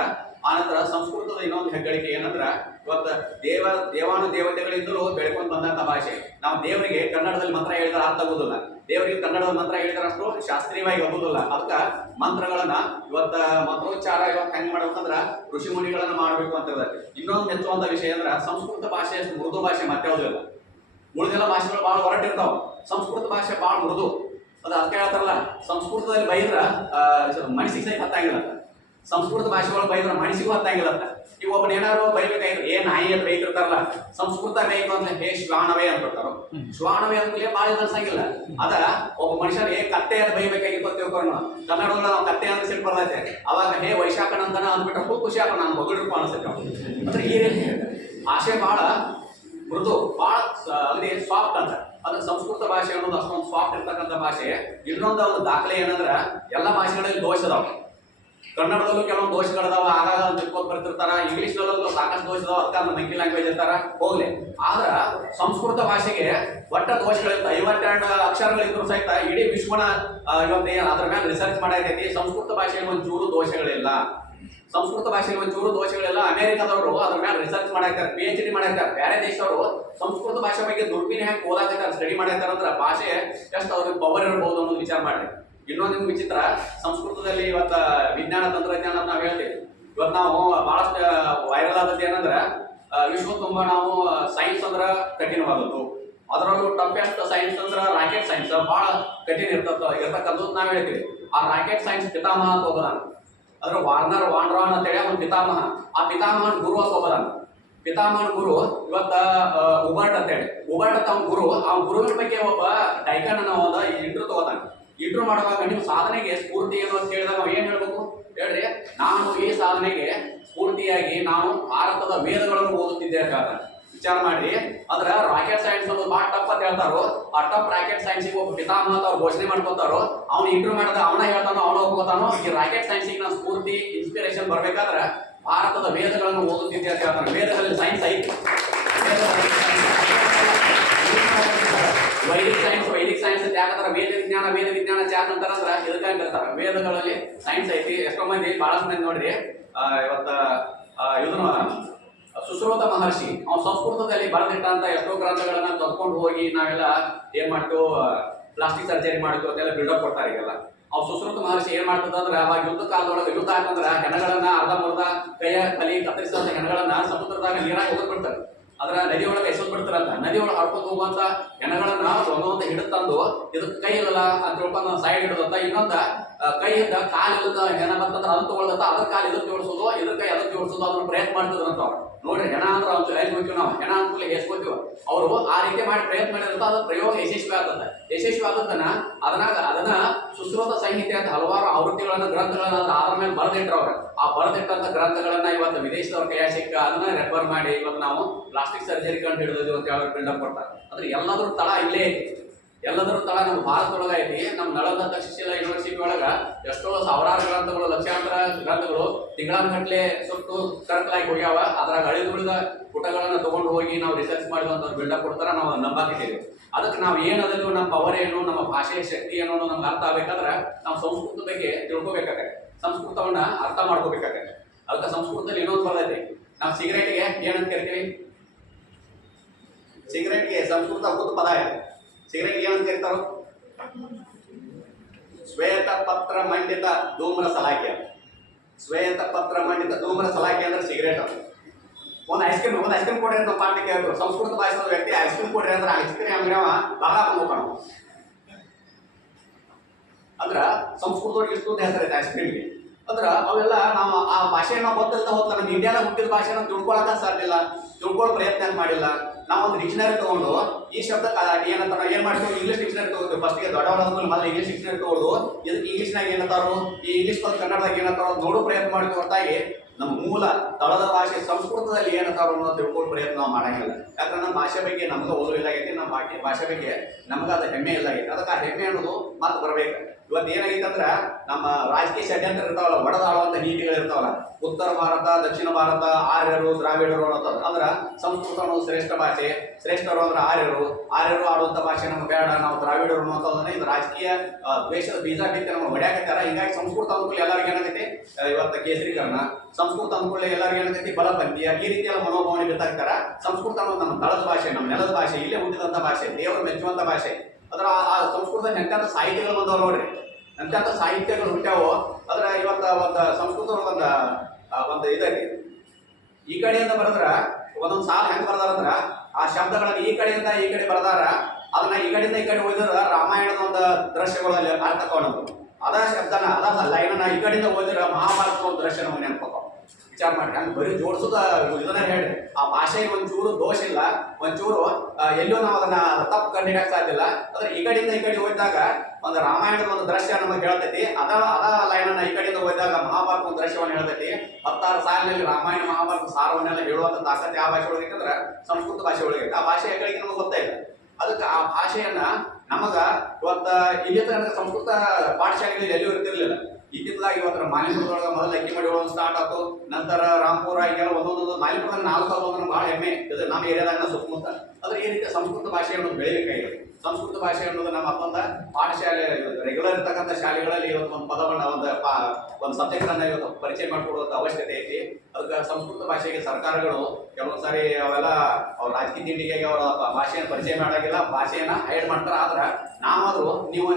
ಆನಂತರ ಸಂಸ್ಕೃತದ ಇನ್ನೊಂದು ಹೆಗ್ಗಳಿಕೆ ಏನಂದ್ರ ಇವತ್ತ ದೇವಾನು ದೇವತೆಗಳಿಂದಲೂ ಬೆಳ್ಕೊಂಡು ಬಂದಂತ ಭಾಷೆ. ನಾವು ದೇವರಿಗೆ ಕನ್ನಡದಲ್ಲಿ ಮಂತ್ರ ಹೇಳಿದ್ರೆ ಅರ್ಥ ಆಗುದಿಲ್ಲ, ದೇವರಿಗೆ ಕನ್ನಡದ ಮಂತ್ರ ಹೇಳಿದ್ರೆ ಅಷ್ಟು ಶಾಸ್ತ್ರೀಯವಾಗಿ ಆಗುದಿಲ್ಲ. ಅದಕ್ಕ ಮಂತ್ರಗಳನ್ನ ಇವತ್ತ ಮಂತ್ರೋಚ್ಚಾರ ಇವತ್ತು ಹೆಂಗ್ ಮಾಡ್ಬೇಕಂದ್ರ ಋಷಿ ಮುನಿಗಳನ್ನ ಮಾಡ್ಬೇಕು ಅಂತ ಇದೆ. ಇನ್ನೊಂದು ಮೆಚ್ಚುವಂತ ವಿಷಯ ಅಂದ್ರ ಸಂಸ್ಕೃತ ಭಾಷೆ ಅಷ್ಟು ಮೃದು ಭಾಷೆ ಮತ್ತೆ ಯಾವುದಿಲ್ಲ. ಉಳಿದೆಲ್ಲ ಭಾಷೆಗಳು ಬಹಳ ಹೊರಟಿರ್ತಾವ, ಸಂಸ್ಕೃತ ಭಾಷೆ ಬಹಳ ಮೃದು. ಅದು ಅದಕ್ಕೆ ಹೇಳ್ತಾರಲ್ಲ, ಸಂಸ್ಕೃತದಲ್ಲಿ ಬೈದ್ರ ಮನಸ್ಸಿಗೆ ಸಹಿತ ಹತ್ತಂಗಿಲ್ಲ. ಸಂಸ್ಕೃತ ಭಾಷೆಗಳು ಬೈದ್ರ ಮನಸ್ಸಿಗೂ ಹತ್ತಂಗಿಲ್ಲ. ಈಗ ಒಬ್ಬನ ಏನಾದ್ರು ಬೈಬೇಕಾಗಿದ್ರೆ ಏನ್ ನಾಯಿ ಅಂತ ಬೈತಿರ್ತಾರಲ್ಲ, ಸಂಸ್ಕೃತ ಬೇಕು ಅಂತ ಹೇ ಶ್ವಾಣವೇ ಅಂತ ಬಿಡ್ತಾರ. ಶ್ವಾಣವೇ ಅಂದ್ಮೇಲೆ ಭಾಳ ಅನ್ಸಂಗಿಲ್ಲ. ಅದ ಒಬ್ಬ ಮನುಷ್ಯನ ಕತ್ತೆ ಅಂತ ಬೈಬೇಕಾಗಿತ್ತು ಅಂತ ತಿಳ್ಕೊಂಡು ಕನ್ನಡದಲ್ಲಿ ನಾವು ಕತ್ತೆ ಅಂದ್ರೆ ಸಿಟ್ಟು ಬರ್ತೈತೆ. ಅವಾಗ ಹೇ ವೈಶಾಖನ ಅಂತಾನ ಅಂದ್ಬಿಟ್ರೆ ಫುಲ್ ಖುಷಿ ಆಗ ನಾನು ಬಗಡ್ರಪ್ಪ ಅನ್ಸುತ್ತೆ. ಅಂದ್ರೆ ಈ ರೀತಿ ಭಾಷೆ ಬಹಳ ಮೃದು, ಬಹಳ ಅಗದಿ ಸಾಫ್ಟ್ ಅಂತ. ಅದ್ರ ಸಂಸ್ಕೃತ ಭಾಷೆ ಅನ್ನೋದು ಅಷ್ಟೊಂದು ಸಾಫ್ಟ್ ಇರ್ತಕ್ಕಂಥ ಭಾಷೆ. ಇನ್ನೊಂದು ಒಂದು ದಾಖಲೆ ಏನಂದ್ರ ಎಲ್ಲ ಭಾಷೆಗಳಲ್ಲಿ ದೋಷ ಅದಾವ. ಕನ್ನಡದಲ್ಲೂ ಕೆಲವೊಂದು ದೋಷಗಳದಾವ, ಆಗಾಗ ತಿಳ್ಕೊಂಡು ಬರ್ತಿರ್ತಾರ. ಇಂಗ್ಲಿಷ್ ನಲ್ಲೂ ಸಾಕಷ್ಟು ದೋಷ ಅದಾವ, ಅದಕ್ಕೆ ಮಂಕಿ ಲ್ಯಾಂಗ್ವೇಜ್ ಇರ್ತಾರ ಹೋಗ್ಲಿ. ಆದ್ರ ಸಂಸ್ಕೃತ ಭಾಷೆಗೆ ಒಟ್ಟ ದೋಷಗಳಿರ್ತಾವ. 52 ಅಕ್ಷರಗಳಿದ್ರು ಸಹಿತ ಇಡೀ ವಿಶ್ವನ ಇವತ್ತು ಅದ್ರ ಮೇಲೆ ರಿಸರ್ಚ್ ಮಾಡಾಕೈತಿ. ಸಂಸ್ಕೃತ ಭಾಷೆಯಲ್ಲಿ ಒಂಚೂರು ದೋಷಗಳಿಲ್ಲ. ಸಂಸ್ಕೃತ ಭಾಷೆಯಲ್ಲಿ ಒಂಚೂರು ದೋಷಗಳಿಲ್ಲ. ಅಮೆರಿಕದವರು ಅದ್ರ ಮೇಲೆ ರಿಸರ್ಚ್ ಮಾಡಾಕ್ತಾರೆ, PhD ಮಾಡಾಕ್ತಾರೆ. ಬೇರೆ ದೇಶದವರು ಸಂಸ್ಕೃತ ಭಾಷೆ ಬಗ್ಗೆ ದುರ್ಬಿನ ಹೆಂಗೆ ಓದಾಕೈತಾರೆ, ಸ್ಟಡಿ ಮಾಡಾಕ್ತಾರೆ ಅಂದ್ರೆ ಭಾಷೆ ಎಷ್ಟು ಅವ್ರಿಗೆ ಪವರ್ ಇರ್ಬೋದು ಅನ್ನೋದು ವಿಚಾರ ಮಾಡಿ. ಇನ್ನೊಂದು ನಿಮ್ಗೆ ವಿಚಿತ್ರ, ಸಂಸ್ಕೃತದಲ್ಲಿ ಇವತ್ತ ವಿಜ್ಞಾನ ತಂತ್ರಜ್ಞಾನ ಅಂತ ನಾವು ಹೇಳ್ತೀವಿ. ಇವತ್ತು ನಾವು ಬಹಳಷ್ಟು ವೈರಲ್ ಆದದ್ದು ಏನಂದ್ರೆ ವಿಶ್ವ ತುಂಬ ನಾವು ಸೈನ್ಸ್ ಅಂದ್ರ ಕಠಿಣವಾದದ್ದು. ಅದರಲ್ಲೂ ಟಫೆಸ್ಟ್ ಸೈನ್ಸ್ ಅಂದ್ರ ರಾಕೆಟ್ ಸೈನ್ಸ್ ಬಹಳ ಕಠಿಣ ಇರ್ತಕ್ಕಂಥದ್ದು ನಾವು ಹೇಳ್ತೀವಿ. ಆ ರಾಕೆಟ್ ಸೈನ್ಸ್ ಪಿತಾಮಹ ಅಂತ ಹೋಗೋದಾನ. ಅದ್ರ ವಾರ್ನರ್ ವಾಂಡ್ರಾನ್ ಅಂತೇಳಿ ಅವ್ನು ಪಿತಾಮಹ. ಆ ಪಿತಾಮಹನ ಗುರು ಅಂತ ಹೋಗೋದಾನ. ಪಿತಾಮಹನ ಗುರು ಇವತ್ತ ಉಬರ್ಟ್ ಅಂತೇಳಿ. ಉಬರ್ಟ್ ಅಂತ ಅವ್ನ ಗುರು. ಆ ಗುರುವಿನ ಬಗ್ಗೆ ಒಬ್ಬ ಡೈಕನ್ ಅನ್ನೋ ಇಂಟ್ರೂ ತಗೋತಾನೆ. ಇಂಟ್ರೂ ಮಾಡುವಾಗ ನಿಮ್ಮ ಸಾಧನೆಗೆ ಸ್ಫೂರ್ತಿ ಏನು ಅಂತ ಹೇಳಿದಾಗ ನಾವು ಏನ್ ಹೇಳ್ಬೇಕು ಹೇಳ್ರಿ, ನಾನು ಈ ಸಾಧನೆಗೆ ಸ್ಫೂರ್ತಿಯಾಗಿ ನಾನು ಭಾರತದ ವೇದಗಳನ್ನು ಓದುತ್ತಿದ್ದೆ ಅಂತ ಹೇಳ್ತಾನೆ. ವಿಚಾರ ಮಾಡಿ. ಅದ್ರ ರಾಕೆಟ್ ಸೈನ್ಸ್ ಅನ್ನೋದು ಬಹಳ ಟಫ್ ಅಂತ ಹೇಳ್ತಾರೋ, ಆ ಟಫ್ ರಾಕೆಟ್ ಸೈನ್ಸಿಗೆ ಒಬ್ಬ ಪಿತಾಮಹ ಅಂತ ಅವ್ರು ಘೋಷಣೆ ಮಾಡ್ಕೊತಾರೋ, ಅವ್ನು ಇಂಟ್ರೂ ಮಾಡಿದ ಅವನ ಹೇಳ್ತಾನೋ ಅವನ ಹೋಗ್ಕೋತಾನೋ ಈ ರಾಕೆಟ್ ಸೈನ್ಸಿಗೆ ನಾನು ಸ್ಫೂರ್ತಿ ಇನ್ಸ್ಪಿರೇಷನ್ ಬರ್ಬೇಕಾದ್ರೆ ಭಾರತದ ವೇದಗಳನ್ನು ಓದುತ್ತಿದ್ದೆ ಅಂತ ಹೇಳ್ತಾನೆ. ವೇದಗಳಲ್ಲಿ ಸೈನ್ಸ್ ಐತಿ. ವೈದಿಕ್ ಸೈನ್ಸ್ ಯಾಕಂದ್ರೆ ವೇದ ವಿಜ್ಞಾನ ಚಾಕ್ ಅಂತಾರಂದ್ರ ಇದಕ್ಕಾಗಿ ಇರ್ತಾರ. ವೇದಗಳಲ್ಲಿ ಸೈನ್ಸ್ ಐತಿ. ಎಷ್ಟೋ ಮಂದಿ ಬಹಳಷ್ಟು ಮಂದಿ ನೋಡ್ರಿ ಇವತ್ತ ಇದನ್ನ ಸುಶ್ರುತ ಮಹರ್ಷಿ ಅವ್ನು ಸಂಸ್ಕೃತದಲ್ಲಿ ಬರೆದಿಟ್ಟಂತ ಎಷ್ಟೋ ಗ್ರಂಥಗಳನ್ನ ತಗೊಂಡು ಹೋಗಿ ನಾವೆಲ್ಲ ಏನ್ ಮಾಡ್ತೀವಿ, ಪ್ಲಾಸ್ಟಿಕ್ ಸರ್ಜರಿ ಮಾಡ್ತೀವಿ ಅಂತೆಲ್ಲ ಬಿಲ್ಡಪ್ ಕೊಡ್ತಾರೆ. ಈಗೆಲ್ಲ ಅವ್ರು ಸುಶ್ರುತ ಮಹರ್ಷಿ ಏನ್ ಮಾಡ್ತದಂದ್ರ ಅವಾಗ ಯುದ್ಧ ಕಾಲದೊಳಗೆ ಯುದ್ಧ ಆತಂದ್ರ ಹೆಣಗಳನ್ನ ಅರ್ಧಂಬರ್ಧ ಕೈಯ ಕಲಿ ಕತ್ತರಿಸಿದಂತ ಹೆಣಗಳನ್ನ ಸಮುದ್ರದಾಗ ನೀರಾಗಿ ಹೋಗಿ ಬಿಡ್ತಾರೆ. ಅದರ ನದಿ ಒಳಗೆ ಎಸೆದು ಬಿಡ್ತಾರಂತ. ನದಿ ಒಳಗೆ ಹರ್ಕೊಂಡು ಹೋಗುವಂತ ಹೆಣಗಳನ್ನ ಒಂದೊಂದು ಹಿಡಿದು ತಂದು ಇದಕ್ಕೆ ಕೈ ಇರಲ್ಲ ಅಂತ ತಿಳ್ಕೊಂಡು ಸೈಡ್ ಹಿಡಿದಂತ, ಇನ್ನೊಂದ ಕೈಯಿಂದ ಕಾಲಿಲ್ಲದ ಹೆಣ ಬಂತಂದ್ರೆ ಅದನ್ನ ತಗೊಳ್ದಂತ, ಅದ್ರ ಕಾಲು ಇದಕ್ಕೆ ಜೋಡಿಸೋದು, ಇದ್ರ ಕೈ ಅದಕ್ಕೆ ಜೋಡಿಸೋದು ಅದನ್ನ ಪ್ರಯತ್ನ ಮಾಡ್ತಿದ್ರಂತ ಅವ್ರು. ನೋಡ್ರಿ, ಹೆಣ ಅಂದ್ರೆ ಅವ್ರು ಎಲ್ಲಿ ಹೋಗ್ತೀವಿ ನಾವು, ಹೆಣ ಅನ್ಕೂಲ ಹೇಸ್ಕೊತೀವಿ. ಅವರು ಆ ರೀತಿ ಮಾಡಿ ಪ್ರಯತ್ನ ಮಾಡಿದಂತ ಅದ್ರ ಪ್ರಯೋಗ ಯಶಸ್ವಿ ಆಗ್ತದೆ. ಯಶಸ್ವಿ ಆದದ್ದನ್ನ ಅದನ್ನ ಸುಶ್ರುತ ಸಂಹಿತೆ ಅಂತ ಹಲವಾರು ಆವೃತ್ತಿಗಳನ್ನ ಗ್ರಂಥಗಳನ್ನ ಅದ್ರ ಮೇಲೆ ಬರೆದಿಟ್ರ ಅವ್ರು. ಆ ಬರೆದಿಟ್ಟಂತ ಗ್ರಂಥಗಳನ್ನ ಇವತ್ತು ವಿದೇಶದವ್ರ ಕೈಯ ಸಿಕ್ಕ ಅದನ್ನ ರೆಫರ್ ಮಾಡಿ ಇವತ್ತು ನಾವು ಪ್ಲಾಸ್ಟಿಕ್ ಸರ್ಜರಿ ಕಂಡು ಹಿಡಿದಿದ್ದೀವಿ ಅಂತ ಹೇಳಿ ಬಿಲ್ಡಪ್ ಕೊಡ್ತಾರೆ. ಅಂದ್ರೆ ಎಲ್ಲಾದ್ರೂ ತಳ ಇಲ್ಲೇ ಐತಿ. ಎಲ್ಲದರ ತಳ ನಮ್ಮ ಭಾರತದೊಳಗ ಐತಿ. ನಮ್ಮ ನಳಂದ ತಕ್ಷಶಿಲಾ ಯೂನಿವರ್ಸಿಟಿ ಒಳಗ ಎಷ್ಟೋ ಸಾವಿರಾರು ಗ್ರಂಥಗಳು, ಲಕ್ಷಾಂತರ ಗ್ರಂಥಗಳು ತಿಂಗಳಾನುಗಟ್ಲೆ ಸುಟ್ಟು ಕರಕಲಾಗಿ ಹೋಗ್ಯಾವ. ಅದ್ರಾಗ ಅಳಿದುಳಿದ ಪುಟಗಳನ್ನ ತಗೊಂಡು ಹೋಗಿ ನಾವು ರಿಸರ್ಚ್ ಮಾಡಿದಂತ ಬಿಲ್ಡಪ್ ಕೊಡ್ತಾರ. ನಾವು ನಂಬಾಕಿದ್ದೀವಿ. ಅದಕ್ಕೆ ನಾವು ಏನದಲ್ಲೂ ನಮ್ಮ ಪವರ್ ಏನು, ನಮ್ಮ ಭಾಷೆಯ ಶಕ್ತಿ ಏನು ಅನ್ನೋದು ನಮ್ಗೆ ಅರ್ಥ ಆಗ್ಬೇಕಾದ್ರೆ ನಾವು ಸಂಸ್ಕೃತ ಬಗ್ಗೆ ತಿಳ್ಕೊಬೇಕಾಗತ್ತೆ, ಸಂಸ್ಕೃತವನ್ನ ಅರ್ಥ ಮಾಡ್ಕೋಬೇಕಾಗತ್ತೆ. ಅದಕ್ಕೆ ಸಂಸ್ಕೃತದಲ್ಲಿ ಇನ್ನೊಂದು ಬರ್ತೈತಿ. ನಾವು ಸಿಗರೇಟ್ಗೆ ಏನಂತ ಕರಿತೀವಿ? ಸಿಗರೇಟ್ಗೆ ಸಂಸ್ಕೃತ ಭೂತ ಪದ ಇದೆ. ಸಿಗರೇಟ್ ಏನಂತ ಕರೀತಾರೋ? ಶ್ವೇತ ಪತ್ರ ಮಂಡಿತ ಧೂಮ್ರ ಸಲಾಕೆ. ಶ್ವೇತ ಪತ್ರ ಮಂಡಿತ ಧೂಮ್ರ ಸಲಾಕೆ ಅಂದ್ರೆ ಸಿಗರೇಟ್. ಒಂದು ಐಸ್ ಕ್ರೀಮ್ ಕೊಡ್ರಿ ಅಂತ ಪಾಠ ಕೇಳಿದ್ರು. ಸಂಸ್ಕೃತ ಭಾಷೆದ ವ್ಯಕ್ತಿ ಐಸ್ ಕ್ರೀಮ್ ಕೊಡ್ರಿ ಅಂದ್ರೆ ಐಸ್ ಕ್ರೀಮ್ ಅಂಗಡಿಯವ ಬಹಳ ಹೋಗೋಣ. ಅಂದ್ರ ಸಂಸ್ಕೃತದೊಳಗೆ ಇಷ್ಟು ಹೆಸರೈತೆ ಐಸ್ ಕ್ರೀಮ್ಗೆ. ಅಂದ್ರ ಅವೆಲ್ಲ ನಾವು ಆ ಭಾಷೆಯನ್ನು ಗೊತ್ತಿಲ್ದ ಹೋಗ್ತಾ ನಮ್ಮ ಇಂಡಿಯಾದಾಗ ಹುಟ್ಟಿದ ಭಾಷೆನ ತಿಳ್ಕೊಳಕ ಸಾಧ್ಯ ಇಲ್ಲ, ತಿಳ್ಕೊಳ್ಳೋ ಪ್ರಯತ್ನ ಮಾಡಿಲ್ಲ. ನಾವೊಂದು ಡಿಕ್ಷನರಿ ತಗೊಂಡು ಈ ಶಬ್ದ ಏನಂತ ನಾವು ಏನ್ ಮಾಡ್ತೀವಿ, ಇಂಗ್ಲಿಷ್ ಡಿಕ್ಷನರಿ ತಗೋತೀವಿ. ಫಸ್ಟ್ಗೆ ದೊಡ್ಡವರಾದ್ಮೇಲೆ ಮೊದಲು ಇಂಗ್ಲಿಷ್ ಡಿಕ್ಷನರಿ ತಗೊಳ್ಳೋದು, ಇದಕ್ಕೆ ಇಂಗ್ಲಿಷ್ನಾಗ ಏನಂತಾರೋ ಈ ಇಂಗ್ಲಿಷ್ ಪದ ಕನ್ನಡದಾಗ ಏನಂತಾರೋ ನೋಡೋ ಪ್ರಯತ್ನ ಮಾಡ್ತೀವಿ. ಹೊರತಾಗಿ ನಮ್ಮ ಮೂಲ ತಳದ ಭಾಷೆ ಸಂಸ್ಕೃತದಲ್ಲಿ ಏನಂತಾರೋ ಅನ್ನೋದು ತಿಳ್ಕೊಳ್ಳೋ ಪ್ರಯತ್ನ ನಾವು ಮಾಡಂಗಿಲ್ಲ. ಯಾಕಂದ್ರೆ ನಮ್ಮ ಭಾಷೆ ಬಗ್ಗೆ ನಮ್ಗೆ ಓದು ಇಲ್ಲಾಗೈತಿ, ನಮ್ಮ ಭಾಷೆ ಬಗ್ಗೆ ನಮ್ಗೆ ಅದು ಹೆಮ್ಮೆ ಇಲ್ಲಾಗೈತಿ. ಅದಕ್ಕೆ ಆ ಹೆಮ್ಮೆ ಅನ್ನೋದು ಮತ್ತೆ ಬರ್ಬೇಕು. ಇವತ್ತು ಏನಾಗೈತೆ ಅಂದ್ರೆ ನಮ್ಮ ರಾಜಕೀಯ ಷಡ್ಯಂತ್ರ ಇರ್ತಾವಲ್ಲ, ಒಡೆದಾಡುವಂತ ನೀತಿಗಳು ಇರ್ತಾವಲ್ಲ, ಉತ್ತರ ಭಾರತ ದಕ್ಷಿಣ ಭಾರತ ಆರ್ಯರು ದ್ರಾವಿಡರು ಅನ್ನೋದು. ಅಂದ್ರೆ ಸಂಸ್ಕೃತ ಅನ್ನೋದು ಶ್ರೇಷ್ಠ ಭಾಷೆ, ಶ್ರೇಷ್ಠರು ಅಂದ್ರೆ ಆರ್ಯರು ಆಡುವಂತ ಭಾಷೆ ನಮ್ಗೆ ಬೇಡ, ನಾವು ದ್ರಾವಿಡರು ಅನ್ನೋದನ್ನ ಇದು ರಾಜಕೀಯ ದ್ವೇಷದ ಬೀಜ ಬಿತ್ತಿ ನಮ್ಗೆ ಹೊಡ್ಯಾಕತ್ತಾರ. ಹಿಂಗಾಗಿ ಸಂಸ್ಕೃತ ಅನುಕೂಲ ಎಲ್ಲರಿಗೂ ಏನಾಗೈತಿ, ಇವತ್ತು ಕೇಸರೀಕರಣ, ಸಂಸ್ಕೃತ ಅನುಕೂಲ ಎಲ್ಲರಿಗೂ ಏನಾಗೈತಿ ಬಲಪಂಥೀಯ, ಈ ರೀತಿಯ ಮನೋಭಾವನೆ ಬಿತ್ತಾಕ್ತಾರ. ಸಂಸ್ಕೃತ ಅನ್ನೋದು ನಮ್ಮ ತಳದ ಭಾಷೆ, ನಮ್ಮ ನೆಲದ ಭಾಷೆ, ಇಲ್ಲೇ ಹುಟ್ಟಿದಂತ ಭಾಷೆ, ದೇವರು ಮೆಚ್ಚುವಂತ ಭಾಷೆ. ಅದರ ಆ ಸಂಸ್ಕೃತದ ಎಂತೆಂಥ ಸಾಹಿತ್ಯಗಳು ಬಂದವ ನೋಡ್ರಿ, ಎಂತೆಂಥ ಸಾಹಿತ್ಯಗಳು ಹುಟ್ಟ್ಯಾವು. ಅದ್ರ ಇವತ್ತ ಒಂದು ಸಂಸ್ಕೃತ ಒಂದು ಇದೈತಿ. ಈ ಕಡೆಯಿಂದ ಬರೆದ್ರ ಒಂದೊಂದು ಸಾಲ ಹೆಂಗ್ ಬರ್ದಾರಂದ್ರ ಆ ಶಬ್ದಗಳನ್ನ ಈ ಕಡೆಯಿಂದ ಈ ಕಡೆ ಬರ್ದಾರ, ಅದನ್ನ ಈ ಕಡೆಯಿಂದ ಈ ಕಡೆ ಓದಿದ್ರ ರಾಮಾಯಣದ ಒಂದು ದೃಶ್ಯಗಳಲ್ಲಿ ಅರ್ಥ ಕಾಣೋದು. ಅದ ಶಬ್ದನ ಅದ ಲೈನನ್ನ ಈ ಕಡೆಯಿಂದ ಓದಿದ್ರ ಮಹಾಭಾರತದ ಒಂದು ದೃಶ್ಯ ನಮಗೆ ನೆನಪು. ವಿಚಾರ ಮಾಡ್ರಿ, ಹಂಗೆ ಬರೀ ಜೋಡಿಸೋದ ಇದನ್ನ ಹೇಳ್ರಿ. ಆ ಭಾಷೆಗೆ ಒಂಚೂರು ದೋಷ ಇಲ್ಲ, ಒಂಚೂರು ಎಲ್ಲೋ ನಾವು ಅದನ್ನ ತಪ್ಪು ಕಂಡಿಡಕ್ ಸಾಧ್ಯ ಇಲ್ಲ. ಆದ್ರೆ ಈ ಕಡೆಯಿಂದ ಈ ಕಡೆ ಹೋದಾಗ ಒಂದು ರಾಮಾಯಣದ ಒಂದು ದೃಶ್ಯ ನಮಗೆ ಹೇಳ್ತೈತಿ, ಅದ ಲೈನನ್ನ ಈ ಕಡೆಯಿಂದ ಹೋದಾಗ ಮಹಾಭಾರತ ಒಂದು ದೃಶ್ಯವನ್ನು ಹೇಳ್ತೈತಿ. 16 ಸಾಲಿನಲ್ಲಿ ರಾಮಾಯಣ ಮಹಾಭಾರತ ಸಾರವನ್ನೆಲ್ಲ ಹೇಳುವಂತ ತಾಕತ್ ಯಾವ ಭಾಷೆ ಒಳಗೆ ಅಂದ್ರೆ ಸಂಸ್ಕೃತ ಭಾಷೆ ಒಳಗೆ. ಆ ಭಾಷೆ ಯಾಕೆ ನಮಗೆ ಗೊತ್ತಾ ಇಲ್ಲ. ಅದಕ್ಕೆ ಆ ಭಾಷೆಯನ್ನ ನಮಗ ಇವತ್ತ ಇಲ್ಲಿ ತನಕ ಸಂಸ್ಕೃತ ಪಾಠಶಾಲೆಗಳಲ್ಲಿ ಎಲ್ಲಿಯೂ ಇರ್ತಿರ್ಲಿಲ್ಲ. ಇತ್ತಿತ್ತಲಾಗಿ ಇವತ್ತರ ಮಾಲಿಪುರದೊಳಗೆ ಮೊದಲು ಅಕ್ಕಿ ಮಾಡಿ ಸ್ಟಾರ್ಟ್ ಆಯ್ತು. ನಂತರ ರಾಮಪುರ ಹಿಂಗೆಲ್ಲ ಒಂದೊಂದು ಮಾಲಿಪುರದಾಗ 4 ನಮ್ಗೆ ಭಾಳ ಹೆಮ್ಮೆ ಇದು, ನಮ್ಮ ಏರಿಯಾದಾಗ ಸುತ್ತಮುತ್ತ. ಅದ್ರ ಈ ರೀತಿ ಸಂಸ್ಕೃತ ಭಾಷೆ ಅನ್ನೋದು ಬೆಳಿಬೇಕಾಗಿದೆ. ಸಂಸ್ಕೃತ ಭಾಷೆ ಅನ್ನೋದು ನಮ್ಮ ಅಪ್ಪಂದ ಪಾಠಶಾಲೆ ರೆಗ್ಯುಲರ್ ಇರ್ತಕ್ಕಂಥ ಶಾಲೆಗಳಲ್ಲಿ ಇವತ್ತು ಒಂದು ಪದವನ್ನ ಒಂದು ಸಬ್ಜೆಕ್ಟ್ ಅನ್ನ ಇವತ್ತು ಪರಿಚಯ ಮಾಡಿಕೊಡುವಂತ ಅವಶ್ಯಕತೆ ಐತಿ. ಅದಕ್ಕೆ ಸಂಸ್ಕೃತ ಭಾಷೆಗೆ ಸರ್ಕಾರಗಳು ಕೆಲವೊಂದು ಸಾರಿ ಅವೆಲ್ಲ ಅವ್ರ ರಾಜಕೀಯ ತಿಂಡಿಗೆ ಅವರ ಭಾಷೆಯನ್ನು ಪರಿಚಯ ಮಾಡಾಗಿಲ್ಲ, ಭಾಷೆಯನ್ನ ಹೈಡ್ ಮಾಡ್ತಾರ. ಆದ್ರೆ ನಾವಾದ್ರೂ ನೀವು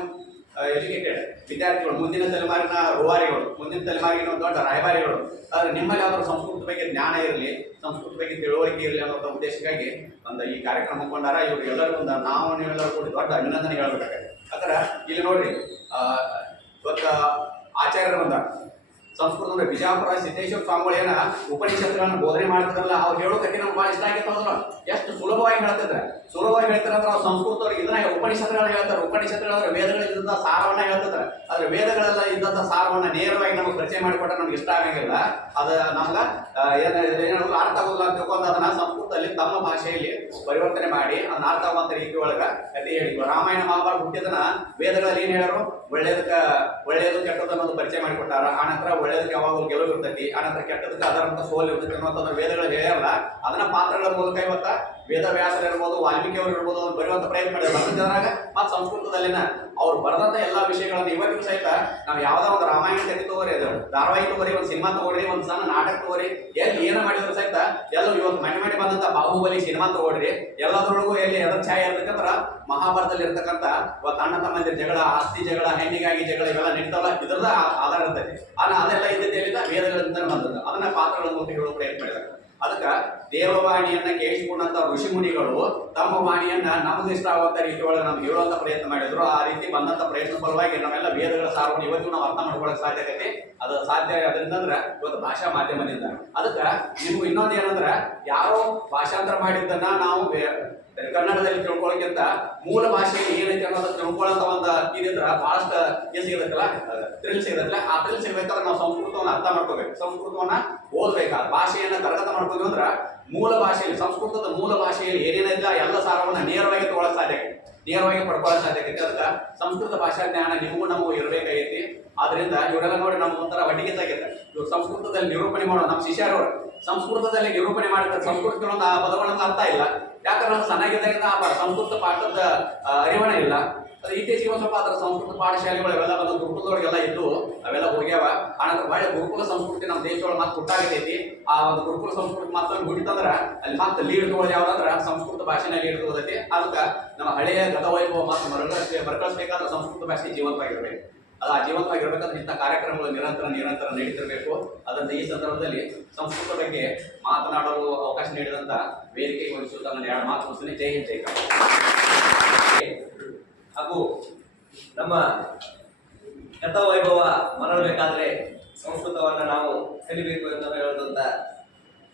ಎಜುಕೇಟೆಡ್ ವಿದ್ಯಾರ್ಥಿಗಳು, ಮುಂದಿನ ತಲೆಮಾರಿನ ರೂವಾರಿಗಳು, ಮುಂದಿನ ತಲೆಮಾರಿನ ದೊಡ್ಡ ರಾಯಭಾರಿಗಳು, ಆದ್ರೆ ನಿಮ್ಮಲ್ಲಿ ಯಾವ್ದಾದ್ರು ಸಂಸ್ಕೃತ ಬಗ್ಗೆ ಜ್ಞಾನ ಇರಲಿ, ಸಂಸ್ಕೃತ ಬಗ್ಗೆ ತಿಳುವಳಿಕೆ ಇರಲಿ ಅನ್ನೋ ಉದ್ದೇಶಕ್ಕಾಗಿ ಒಂದು ಈ ಕಾರ್ಯಕ್ರಮ ಹಮ್ಮಿಕೊಂಡಾರ. ಇವ್ರು ಎಲ್ಲರಿಗೂ ನಾವು ನೀವೆಲ್ಲರೂ ಕೂಡಿ ದೊಡ್ಡ ಅಭಿನಂದನೆ ಹೇಳ್ಬೇಕಾಗಿದೆ. ಯಾಕಂದ್ರೆ ಇಲ್ಲಿ ನೋಡ್ರಿ, ಇವತ್ತು ಆಚಾರ್ಯರು ಬಂದಾರ ಸಂಸ್ಕೃತ ಅಂದ್ರೆ ಬಿಜಾಪುರ ಸಿದ್ದೇಶ್ವರ ಸ್ವಾಮಿಗಳು ಏನ ಉಪನಿಷತ್ತುಗಳನ್ನ ಬೋಧನೆ ಮಾಡ್ತಿದ್ರಲ್ಲ, ಅವ್ರು ಹೇಳೋ ಕಥೆ ನಮ್ಗೆ ಭಾಳ ಇಷ್ಟ ಆಗಿತ್ತು. ಅದ್ರ ಎಷ್ಟು ಸುಲಭವಾಗಿ ಹೇಳ್ತಿದ್ರೆ, ಸುಲಭವಾಗಿ ಹೇಳ್ತಾರೆ ಅಂದ್ರೆ ಅವ್ರು ಸಂಸ್ಕೃತವ್ರಿಗೆ ಇದನ್ನ ಉಪನಿಷತ್ತುಗಳನ್ನ ಹೇಳ್ತಾರೆ. ಉಪನಿಷತ್ತುಗಳಂದ್ರೆ ವೇದಗಳಿದ್ದಂಥ ಸಾರವನ್ನ ಹೇಳ್ತಿದ್ದಾರೆ. ಆದ್ರೆ ವೇದಗಳೆಲ್ಲ ಇದ್ದಂಥ ಸಾರವನ್ನ ನೇರವಾಗಿ ನಮಗೆ ಪರಿಚಯ ಮಾಡಿಕೊಟ್ರೆ ನಮ್ಗೆ ಇಷ್ಟ ಆಗಂಗಿಲ್ಲ. ಅದು ನಮ್ಗೆ ಏನಾದ್ರು ಅರ್ಥ ಆಗೋದಿಲ್ಲ ಅಂತ ತಿಳ್ಕೊಂಡು ಅದನ್ನ ಸಂಸ್ಕೃತದಲ್ಲಿ ತಮ್ಮ ಭಾಷೆಯಲ್ಲಿ ಪರಿವರ್ತನೆ ಮಾಡಿ ಅದನ್ನ ಅರ್ಥ ಆಗುವಂತ ರೀತಿ ಒಳಗ ಕಥೆ ಹೇಳಿದ್ರು. ರಾಮಾಯಣ ಮಹಾಭಾರತ ಹುಟ್ಟಿದನ ವೇದಗಳಲ್ಲಿ ಏನ್ ಹೇಳೋರು, ಒಳ್ಳೇದು ಕೆಟ್ಟದ್ದು ಅನ್ನೋದು ಪರಿಚಯ ಮಾಡಿಕೊಟ್ಟಾರ. ಆನಂತರ ಒಳ್ಳೇದಕ್ಕೆ ಯಾವಾಗಲೂ ಗೆಲುವು ಇರ್ತೈತಿ, ಆನಂತರ ಕೆಟ್ಟದಕ್ಕೆ ಅದರಂತ ಸೋಲು ಇರ್ತೈತಿ ಅನ್ನೋಂಥದ್ದು ವೇದಗಳು ಹೇಳ್ಯಾರಲ್ಲ. ಅದನ್ನ ಪಾತ್ರಗಳ ಮೂಲಕ ಇವತ್ತ ವೇದವ್ಯಾಸರು ಇರ್ಬೋದು, ವಾಲ್ಮೀಕಿ ಅವರು ಇರ್ಬೋದು, ಅವ್ರು ಬರೆಯುವಂತ ಪ್ರಯತ್ನ ಮಾಡಿದ್ರು. ಬರೆದಿದ್ರಾಗ ಮತ್ತು ಸಂಸ್ಕೃತದಲ್ಲಿನ ಅವ್ರು ಬರೆದಂತ ಎಲ್ಲಾ ವಿಷಯಗಳನ್ನು ಇವತ್ತಿಗೂ ಸಹಿತ ನಾವು ಯಾವ್ದೋ ಒಂದು ರಾಮಾಯಣ ಕಥೆ ತಗೋರಿ, ಅದು ಧಾರಾವಾಹಿ ತಗೋರಿ, ಒಂದು ಸಿನಿಮಾ ತಗೋರಿ, ಒಂದು ಸಣ್ಣ ನಾಟಕ ತಗೋರಿ, ಎಲ್ಲಿ ಏನ ಮಾಡಿದ್ರು ಸಹಿತ ಎಲ್ಲ ಇವತ್ತು ಮನೆ ಬಂದಂತ ಬಾಹುಬಲಿ ಸಿನಿಮಾ ತಗೋಡ್ರಿ, ಎಲ್ಲದರೊಳಗೂ ಎಲ್ಲಿ ಎದ್ರ ಛಾಯೆ ಇರ್ತಕ್ಕಂಥ ಮಹಾಭಾರತದಲ್ಲಿ ಇರ್ತಕ್ಕಂಥ ಇವತ್ತು ಅಣ್ಣ ತಮ್ಮಂದಿರ ಜಗಳ, ಆಸ್ತಿ ಜಗಳ, ಹೆಣ್ಣಿಗಾಗಿ ಜಗಳ ಇವೆಲ್ಲ ನಡೀತಾವಲ್ಲ, ಇದ್ರದ ಆಧಾರ ಇರ್ತೈತಿ. ಅದೆಲ್ಲ ಇದ್ದಿದ್ದ ವೇದಗಳಿಂದ ಬಂದದ್ದು. ಅದನ್ನ ಪಾತ್ರಗಳ ಮೂಲಕ ಹೇಳೋ ಪ್ರಯತ್ನ ಮಾಡಿದ್ದಾರೆ. ಅದಕ್ಕೆ ದೇವವಾಣಿಯನ್ನ ಕೇಳಿಸಿಕೊಂಡಂತ ಋಷಿ ಮುನಿಗಳು ತಮ್ಮ ವಾಣಿಯನ್ನ ನಮಗೆ ಇಷ್ಟ ಆಗುವಂತ ರೀತಿ ಒಳಗೆ ನಮ್ಗೆ ಹೇಳುವಂತ ಪ್ರಯತ್ನ ಮಾಡಿದ್ರು. ಆ ರೀತಿ ಬಂದಂತ ಪ್ರಯತ್ನ ಫಲವಾಗಿ ನಾವೆಲ್ಲ ವೇದಗಳ ಸಾರವನ್ನು ಇವತ್ತು ನಾವು ಅರ್ಥ ಮಾಡ್ಕೊಳಕ್ ಸಾಧ್ಯ ಆಗೈತಿ. ಅದು ಸಾಧ್ಯ ಅದರಿಂದ ಅಂದ್ರೆ ಇವತ್ತು ಭಾಷಾ ಮಾಧ್ಯಮದಿಂದ. ಅದಕ್ಕೆ ನಿಮ್ಗೆ ಇನ್ನೊಂದು ಏನಂದ್ರೆ, ಯಾರೋ ಭಾಷಾಂತರ ಮಾಡಿದ್ದನ್ನ ನಾವು ಕನ್ನಡದಲ್ಲಿ ತಿಳ್ಕೊಳ್ಳೋಕ್ಕಿಂತ ಮೂಲ ಭಾಷೆಯಲ್ಲಿ ಏನೈತೆ ಅನ್ನೋದನ್ನ ತಿಳ್ಕೊಳ್ಳೋಂತ ಒಂದು ಇದಿದ್ರ ಬಹಳಷ್ಟು ಏನ್ ಸಿಗತ್ತಲ್ಲ, ಥ್ರಿಲ್ ಸಿಗತ್ತಲ್ಲ. ಆ ಥ್ರಿಲ್ ಸಿಗ್ಬೇಕಾದ್ರೆ ನಾವು ಸಂಸ್ಕೃತವನ್ನ ಅರ್ಥ ಮಾಡ್ಕೋಬೇಕು, ಸಂಸ್ಕೃತವನ್ನ ಓದ್ಬೇಕು. ಆ ಭಾಷೆಯನ್ನ ಕರಗತ ಮಾಡ್ಕೋದು ಅಂದ್ರೆ ಮೂಲ ಭಾಷೆಯಲ್ಲಿ, ಸಂಸ್ಕೃತದ ಮೂಲ ಭಾಷೆಯಲ್ಲಿ ಏನೇನಿಲ್ಲ ಎಲ್ಲ ಸಾರವನ್ನ ನೇರವಾಗಿ ತಗೊಳ್ಳಕ್ ಸಾಧ್ಯ ಆಗೈತಿ, ನೇರವಾಗಿ ಪಡ್ಕೊಳ್ಳೋಕೆ ಸಾಧ್ಯ ಆಗೈತಿ. ಅದಕ್ಕೆ ಸಂಸ್ಕೃತ ಭಾಷಾ ಜ್ಞಾನ ನಿಮಗೂ ನಮಗೂ ಇರಬೇಕಾಗೈತಿ. ಆದ್ರಿಂದ ಇವರೆಲ್ಲ ನೋಡಿ ನಮ್ಗೆ ಒಂಥರ ಹೊಟ್ಟಿಗೆತ್ತಾಗೈತೆ. ಇವ್ರು ಸಂಸ್ಕೃತದಲ್ಲಿ ನಿರೂಪಣೆ ಮಾಡೋದು, ನಮ್ಮ ಶಿಷ್ಯರವರು ಸಂಸ್ಕೃತದಲ್ಲಿ ನಿರೂಪಣೆ ಮಾಡ್ತಾರೆ. ಸಂಸ್ಕೃತಕ್ಕೆ ಒಂದು ಆ ಪದಗಳನ್ನ ಅರ್ಥ ಇಲ್ಲ, ಯಾಕಂದ್ರೆ ನಾವು ಚೆನ್ನಾಗಿದ್ದಾಗಿಂದ ಆ ಸಂಸ್ಕೃತ ಪಾಠದ ಅರಿವಣೆ ಇಲ್ಲ. ಅದು ಇತ್ತೀಚೆಗೆ ಒಂದು ಸ್ವಲ್ಪ ಅದರ ಸಂಸ್ಕೃತ ಪಾಠಶಾಲೆಗಳು ಇವೆಲ್ಲ ಬಂದು ಗುರುಕುಲದೊಳಗೆಲ್ಲ ಇದ್ದು ಅವೆಲ್ಲ ಹೋಗ್ಯಾವ. ಆನಂತರ ಒಳ್ಳೆ ಗುರುಕುಲ ಸಂಸ್ಕೃತಿ ನಮ್ಮ ದೇಶದೊಳಗೆ ಮತ್ತೆ ಹುಟ್ಟಾಗೈತಿ. ಆ ಒಂದು ಗುರುಕುಲ ಸಂಸ್ಕೃತಿ ಮತ್ತೊಂದು ಹುಟ್ಟಿತಂದ್ರ ಅಲ್ಲಿ ಮತ್ತೆ ಲೀಡ್ ತಗೊಳ್ಳೋದು ಯಾವ್ದಂದ್ರ ಸಂಸ್ಕೃತ ಭಾಷೆನ ಲೀಡ್ ತಗೋದೈತಿ. ಅದಕ್ಕೆ ನಮ್ಮ ಹಳೆಯ ಗತವೈಭವ ಮತ್ತು ಮರಳಿಸಬೇಕಾದ್ರೆ ಸಂಸ್ಕೃತ ಭಾಷೆ ಜೀವಂತವಾಗಿರ್ಬೇಕು. ಅದು ಆ ಜೀವಂತವಾಗಿರ್ಬೇಕಾದ್ರೆ ಇಂಥ ಕಾರ್ಯಕ್ರಮಗಳು ನಿರಂತರ ನಡೀತಿರ್ಬೇಕು. ಅದರಿಂದ ಈ ಸಂದರ್ಭದಲ್ಲಿ ಸಂಸ್ಕೃತ ಬಗ್ಗೆ ಮಾತನಾಡಲು ಅವಕಾಶ ನೀಡಿದಂತ ವೇದಿಕೆಗೆ ವಹಿಸುತ್ತ ನಾನು 2 ಮಾತು ಮುಗಿಸ್ತೀನಿ. ಜೈ ಹಿಂದ್, ಜೈ ಕರ್ನಾಟಕ. ಹಾಗೂ ನಮ್ಮ ಗತವೈಭವ ಮರಳಬೇಕಾದ್ರೆ ಸಂಸ್ಕೃತವನ್ನು ನಾವು ಕಲಿಬೇಕು ಎಂದು ಹೇಳಿದಂಥ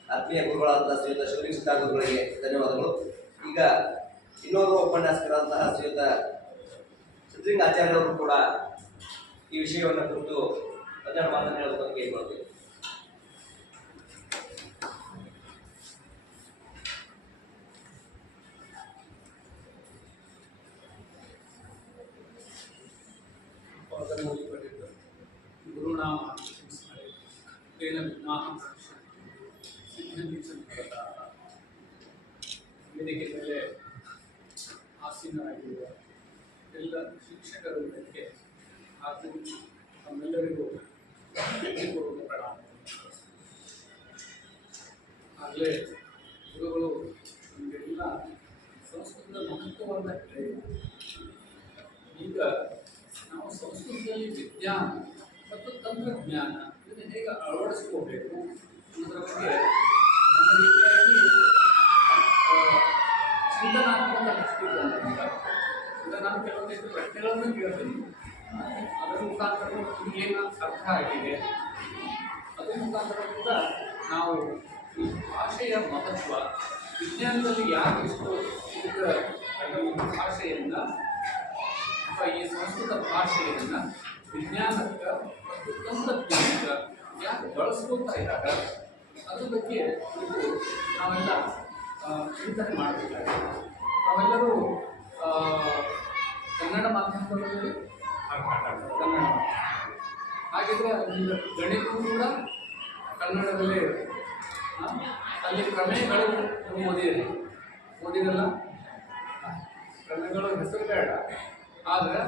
ಆತ್ಮೀಯ ಗುರುಗಳಾದ ಶ್ರೀಯುತ ಶಿವಲಿಂಗ ಗುರುಗಳಿಗೆ ಧನ್ಯವಾದಗಳು. ಈಗ ಇನ್ನೋರ್ವ ಉಪನ್ಯಾಸಕರಾದಂತಹ ಶ್ರೀಯುತ ಸಿದ್ಧಲಿಂಗ ಆಚಾರ್ಯವರು ಕೂಡ ಈ ವಿಷಯವನ್ನು ಕುರಿತು ಒಂದೆರಡು ಮಾತನ್ನು ಹೇಳೋದಕ್ಕೆ ಕೇಳ್ಕೊಳ್ತೀವಿ. ಗುರುನಾಮ ತೇನ ವಿಘ್ನಾಃ ಸಿದ್ಧಂತಿ ಸಂಕಲ್ಪತಃ. ವೇದಿಕೆ ಮೇಲೆ ಆಸೀನರಾಗಿರುವ ಎಲ್ಲ ಶಿಕ್ಷಕರುಗಳಿಗೆ ಹಾಗೂ ತಮ್ಮೆಲ್ಲರಿಗೂ ಪೂರ್ವಕ ಪ್ರಣಾಮ. ಆಗಲೇ ಗುರುಗಳು ನಮಗೆಲ್ಲ ಸಂಸ್ಕೃತದ ಮಹತ್ವವನ್ನು ಹೇಳಿದರು. ಈಗ ನಾವು ಸಂಸ್ಕೃತದಲ್ಲಿ ವಿಜ್ಞಾನ ಮತ್ತು ತಂತ್ರಜ್ಞಾನ ಇದನ್ನು ಹೇಗೆ ಅಳವಡಿಸ್ಕೋಬೇಕು ಅನ್ನೋದ್ರ ಬಗ್ಗೆ ಒಂದು ರೀತಿಯಾಗಿ ಚಿಂತನಾತ್ಮಕ ದೃಷ್ಟಿಕೋನದಿಂದ ಈಗ ನಾನು ಕೆಲವೊಂದಿಷ್ಟು ಪ್ರಶ್ನೆಗಳನ್ನು ಕೇಳ್ತೀನಿ. ಅದರ ಮುಖಾಂತರ ಏನು ಅರ್ಥ ಆಗಿದೆ, ಅದರ ಮುಖಾಂತರ ಕೂಡ ನಾವು ಈ ಭಾಷೆಯ ಮಹತ್ವ ವಿಜ್ಞಾನದಲ್ಲಿ ಯಾಕೆ ಇಷ್ಟು ಈ ಭಾಷೆಯನ್ನು ಈ ಸಂಸ್ಕೃತ ಭಾಷೆಯನ್ನು ವಿಜ್ಞಾನಕ್ಕೆ ಮತ್ತು ತಂತ್ರಜ್ಞಾನಕ್ಕೆ ಯಾಕೆ ಬಳಸ್ಕೊಳ್ತಾ ಇದ್ದಾಗ ಅದ್ರ ಬಗ್ಗೆ ಇದು ನಾವೆಲ್ಲ ಚಿಂತನೆ ಮಾಡಬೇಕಾಗಿದೆ. ನಾವೆಲ್ಲರೂ ಕನ್ನಡ ಮಾಧ್ಯಮದಲ್ಲಿ ಕನ್ನಡ ಹಾಗಿದ್ರೆ ಈಗ ಗಣಿತವೂ ಕೂಡ ಕನ್ನಡದಲ್ಲೇ ಇರುತ್ತೆ. ಅಲ್ಲಿ ಪ್ರಮೇಯಗಳು ಓದಿರಲ್ಲ. ಪ್ರಮೇಯಗಳು ಹೆಸರು ಬೇಡ, ಆದರೆ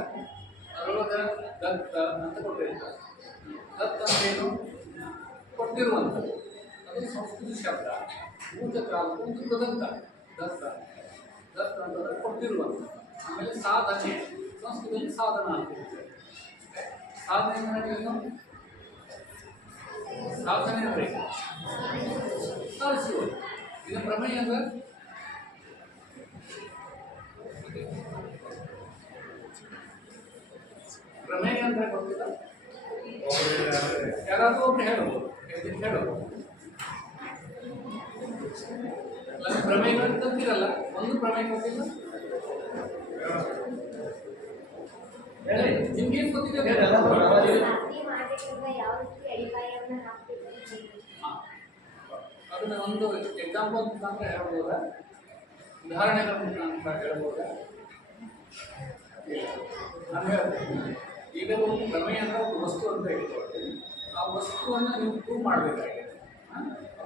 ಅದರೊಳಗೆ ದತ್ತ ಅಂತ ಕೊಟ್ಟಿರ್ತಾರೆ. ದತ್ತ ಅಂತೇನು ಕೊಟ್ಟಿರುವಂಥದ್ದು, ಅದು ಸಂಸ್ಕೃತ ಶಬ್ದ. ಭೂತಕಾಲ ಭೂತದಂತ ದತ್ತ ದತ್ತ ಅಂತಂದರೆ ಕೊಟ್ಟಿರುವಂಥದ್ದು. ಆಮೇಲೆ ಸಾಧನೆ, ಸಂಸ್ಕೃತದಲ್ಲಿ ಸಾಧನ ಅಂತ ಹೇಳ್ತಾರೆ. ಸಾಧನೆ ಅಂದರೆ ಏನು? ಸಾಧನೆ ಅಂದರೆ ಸಾಧಿಸುವುದು. ಇದು ಪ್ರಮೇಯ ಅಂದರೆ ಪ್ರಮೇಯ ಅಂದರೆ ಗೊತ್ತಿಲ್ಲ, ಯಾರಾದರೂ ಒಬ್ಬರು ಹೇಳಬಹುದು, ಹೇಳಬಹುದು. ಪ್ರಮೇಯಗಳು ಗೊತ್ತಿರಲ್ಲ, ಒಂದು ಪ್ರಮೇಯ ಗೊತ್ತಿಲ್ಲ. ಹೇಳಿ, ನಿಮ್ಗೇನು ಗೊತ್ತಿದೆ? ಅದನ್ನ ಒಂದು ಎಕ್ಸಾಂಪಲ್ ಮುಖಾಂತರ ಹೇಳ್ಬೋದಾ? ಉದಾಹರಣೆಗಳ ಮುಖಾಂತರ ಹೇಳ್ಬೋದಾ? ನಾನು ಹೇಳ್ತೀನಿ. ಈಗ ಒಂದು ಪ್ರಮೇಯ ಅಂದರೆ ಒಂದು ವಸ್ತು ಅಂತ ಹೇಳ್ಕೊಳ್ತೀನಿ. ಆ ವಸ್ತುವನ್ನು ನೀವು ಪ್ರೂವ್ ಮಾಡಬೇಕಾಗಿದೆ.